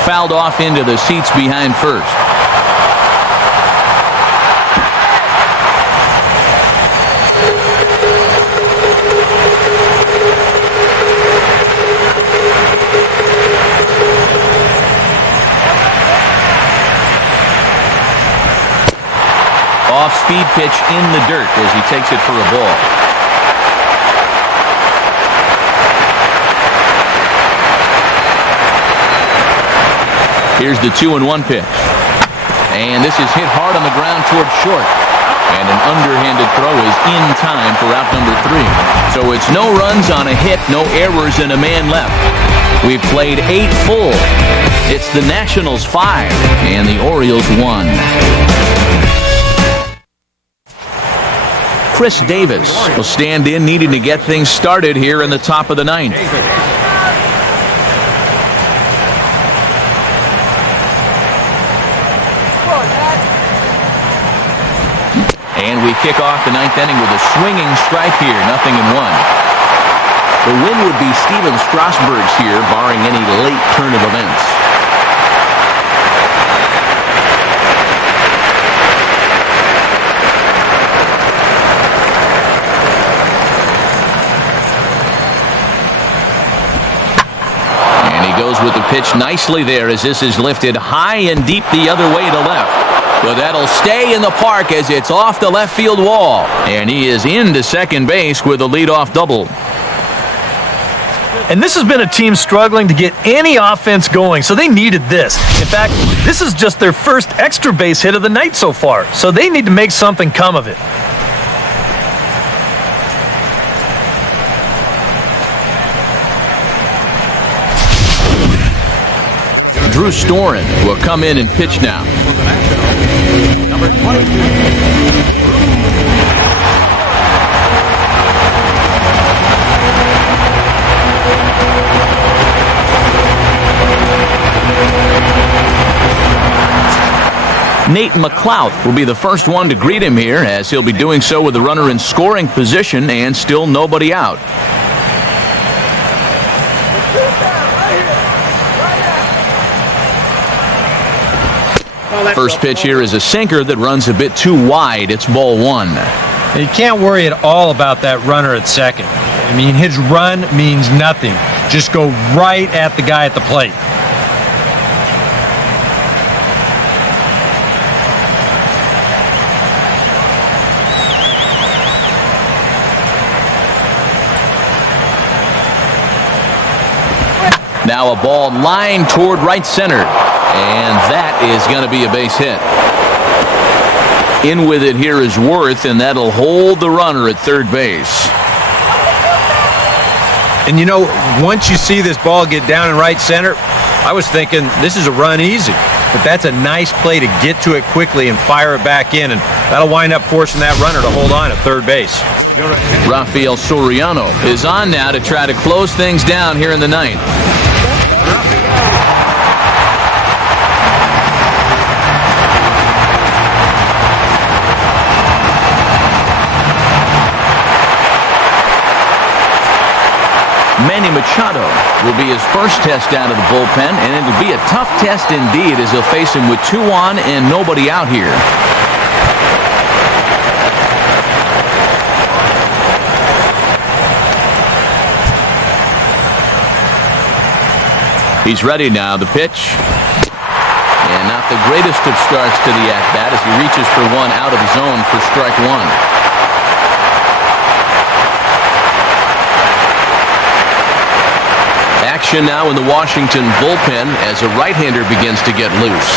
Fouled off into the seats behind first. Off-speed pitch in the dirt as he takes it for a ball. Here's the 2-1 pitch. And this is hit hard on the ground toward short. And an underhanded throw is in time for out number 3. So it's no runs on a hit, no errors, and a man left. We've played 8 full. It's the Nationals 5 and the Orioles 1. Chris Davis will stand in, needing to get things started here in the top of the 9th. And we kick off the 9th inning with a swinging strike here, 0-1. The win would be Steven Strasburg's here, barring any late turn of events. with the pitch nicely there as this is lifted high and deep the other way to left. But that'll stay in the park as it's off the left field wall. And he is into second base with a leadoff double. And this has been a team struggling to get any offense going, so they needed this. In fact, this is just their first extra base hit of the night so far, so they need to make something come of it. Drew Storen will come in and pitch now. Number 22. Nate McLeod will be the first one to greet him here, as he'll be doing so with the runner in scoring position and still nobody out. First pitch here is a sinker that runs a bit too wide. It's ball one. You can't worry at all about that runner at second. I mean, his run means nothing. Just go right at the guy at the plate. Now a ball lined toward right center, and that is going to be a base hit. In with it here is Worth, and that'll hold the runner at third base. And you know, once you see this ball get down in right center, I was thinking this is a run easy. But that's a nice play to get to it quickly and fire it back in, and that'll wind up forcing that runner to hold on at third base. Rafael Soriano is on now to try to close things down here in the ninth. Manny Machado will be his first test out of the bullpen, and it'll be a tough test indeed as he'll face him with two on and nobody out here. He's ready now. The pitch. And not the greatest of starts to the at-bat as he reaches for one out of the zone for strike one. Action now in the Washington bullpen as a right-hander begins to get loose.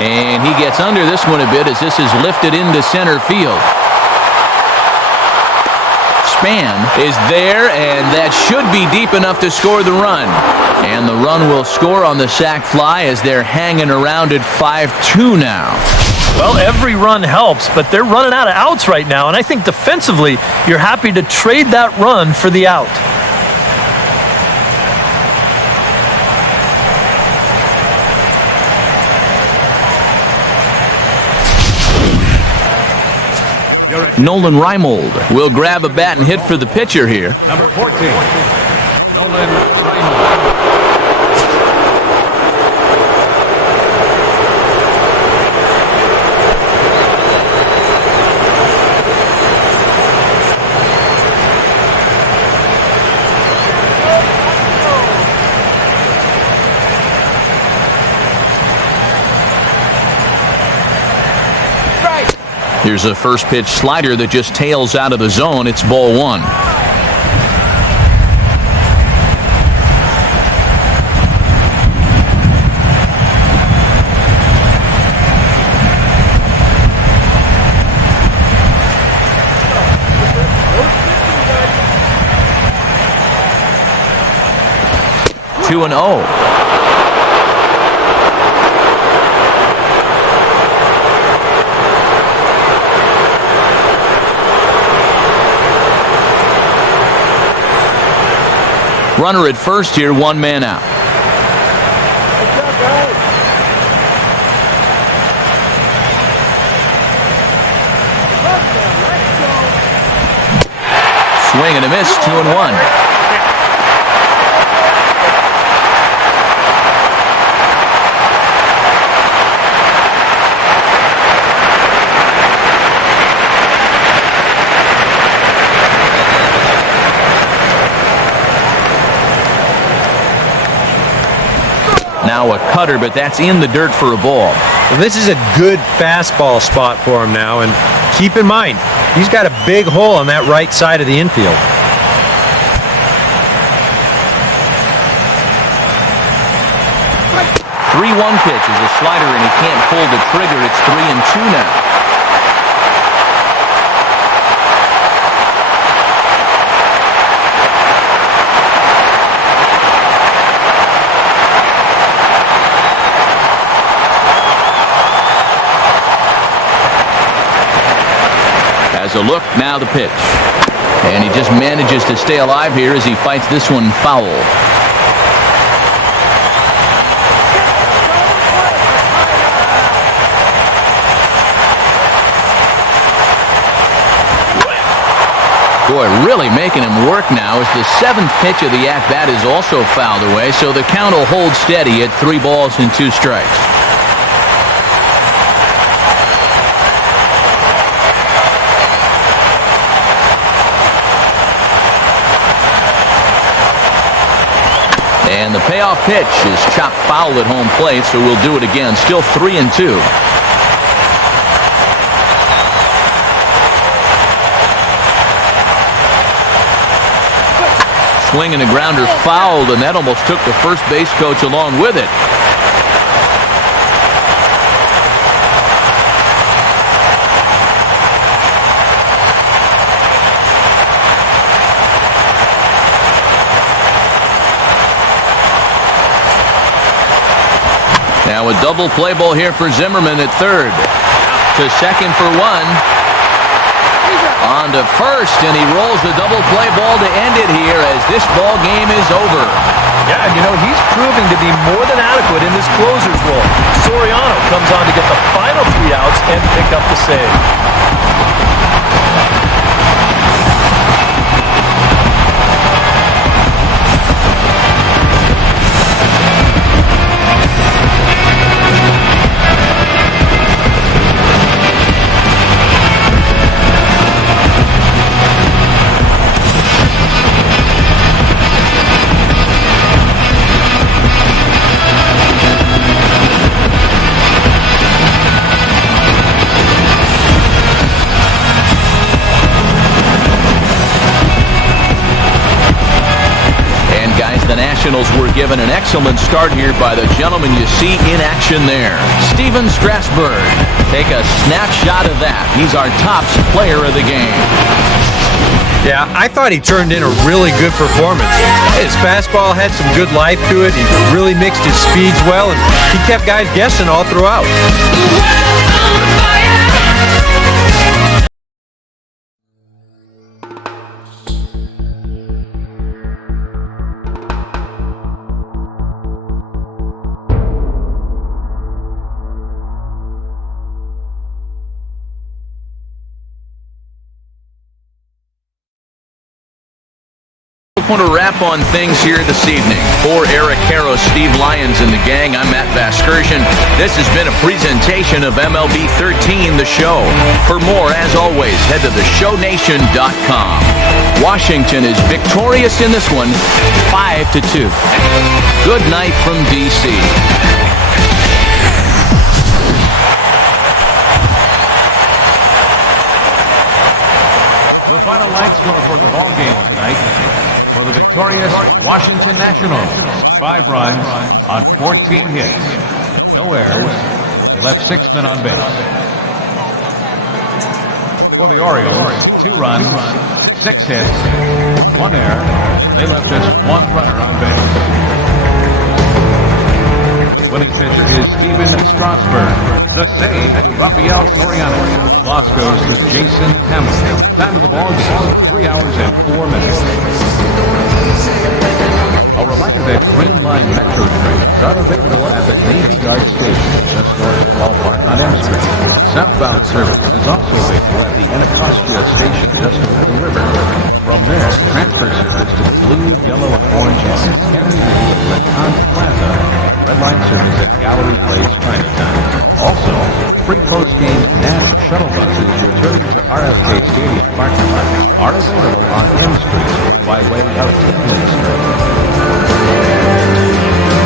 And he gets under this one a bit as this is lifted into center field. Span is there, and that should be deep enough to score the run. And the run will score on the sac fly as they're hanging around at 5-2 now. Well, every run helps, but they're running out of outs right now, and I think defensively you're happy to trade that run for the out. Nolan Reimold will grab a bat and hit for the pitcher here. Number 14. Nolan Reimold. Here's a first pitch slider that just tails out of the zone. It's ball one. Two and 0. Runner at first here, one man out. Swing and a miss, 2-1. Now a cutter, but that's in the dirt for a ball. Well, this is a good fastball spot for him now, and keep in mind, he's got a big hole on that right side of the infield. 3-1 pitch is a slider, and he can't pull the trigger. It's 3-2 now. As a look, now the pitch. And he just manages to stay alive here as he fights this one foul. Boy, really making him work now as the 7th pitch of the at-bat is also fouled away, so the count will hold steady at 3 balls and 2 strikes. And the payoff pitch is chopped foul at home plate, so we'll do it again. Still 3-2. Swing and a grounder fouled, and that almost took the first base coach along with it. Now a double play ball here for Zimmerman at third. To second for 1. On to first, and he rolls the double play ball to end it here as this ball game is over. Yeah, and you know, he's proving to be more than adequate in this closer's role. Soriano comes on to get the final 3 outs and pick up the save. The Nationals were given an excellent start here by the gentleman you see in action there. Steven Strasburg. Take a snapshot of that. He's our tops player of the game. Yeah, I thought he turned in a really good performance. His fastball had some good life to it. He really mixed his speeds well, and he kept guys guessing all throughout. Want to wrap on things here this evening. For Eric Harrow, Steve Lyons, and the gang, I'm Matt Vasgersian. This has been a presentation of MLB 13, the show. For more, as always, head to theshownation.com. Washington is victorious in this one, 5-2. Good night from D.C. The final line score for the ball game tonight. For the victorious Washington Nationals, 5 runs on 14 hits. No errors. They left 6 men on base. For the Orioles, 2 runs, 6 hits, 1 error. They left just 1 runner on base. Winning pitcher is Steven Strasburg. The save to Rafael Soriano. The loss goes to Jason Hamilton. Time of the ball game, 3 hours and 4 minutes. A reminder that Green Line Metro trains are available at the Navy Yard Station just north of Ballpark on M Street. Southbound service is also available at the Anacostia Station just over the river. From there, transfer service to the blue, yellow, and orange lines can be used at Con Plaza. Red line service at Gallery Place, Chinatown. Also, free post-game Nats shuttle buses returning to RFK Stadium parking lot are available on M Street by way of Tinley Street.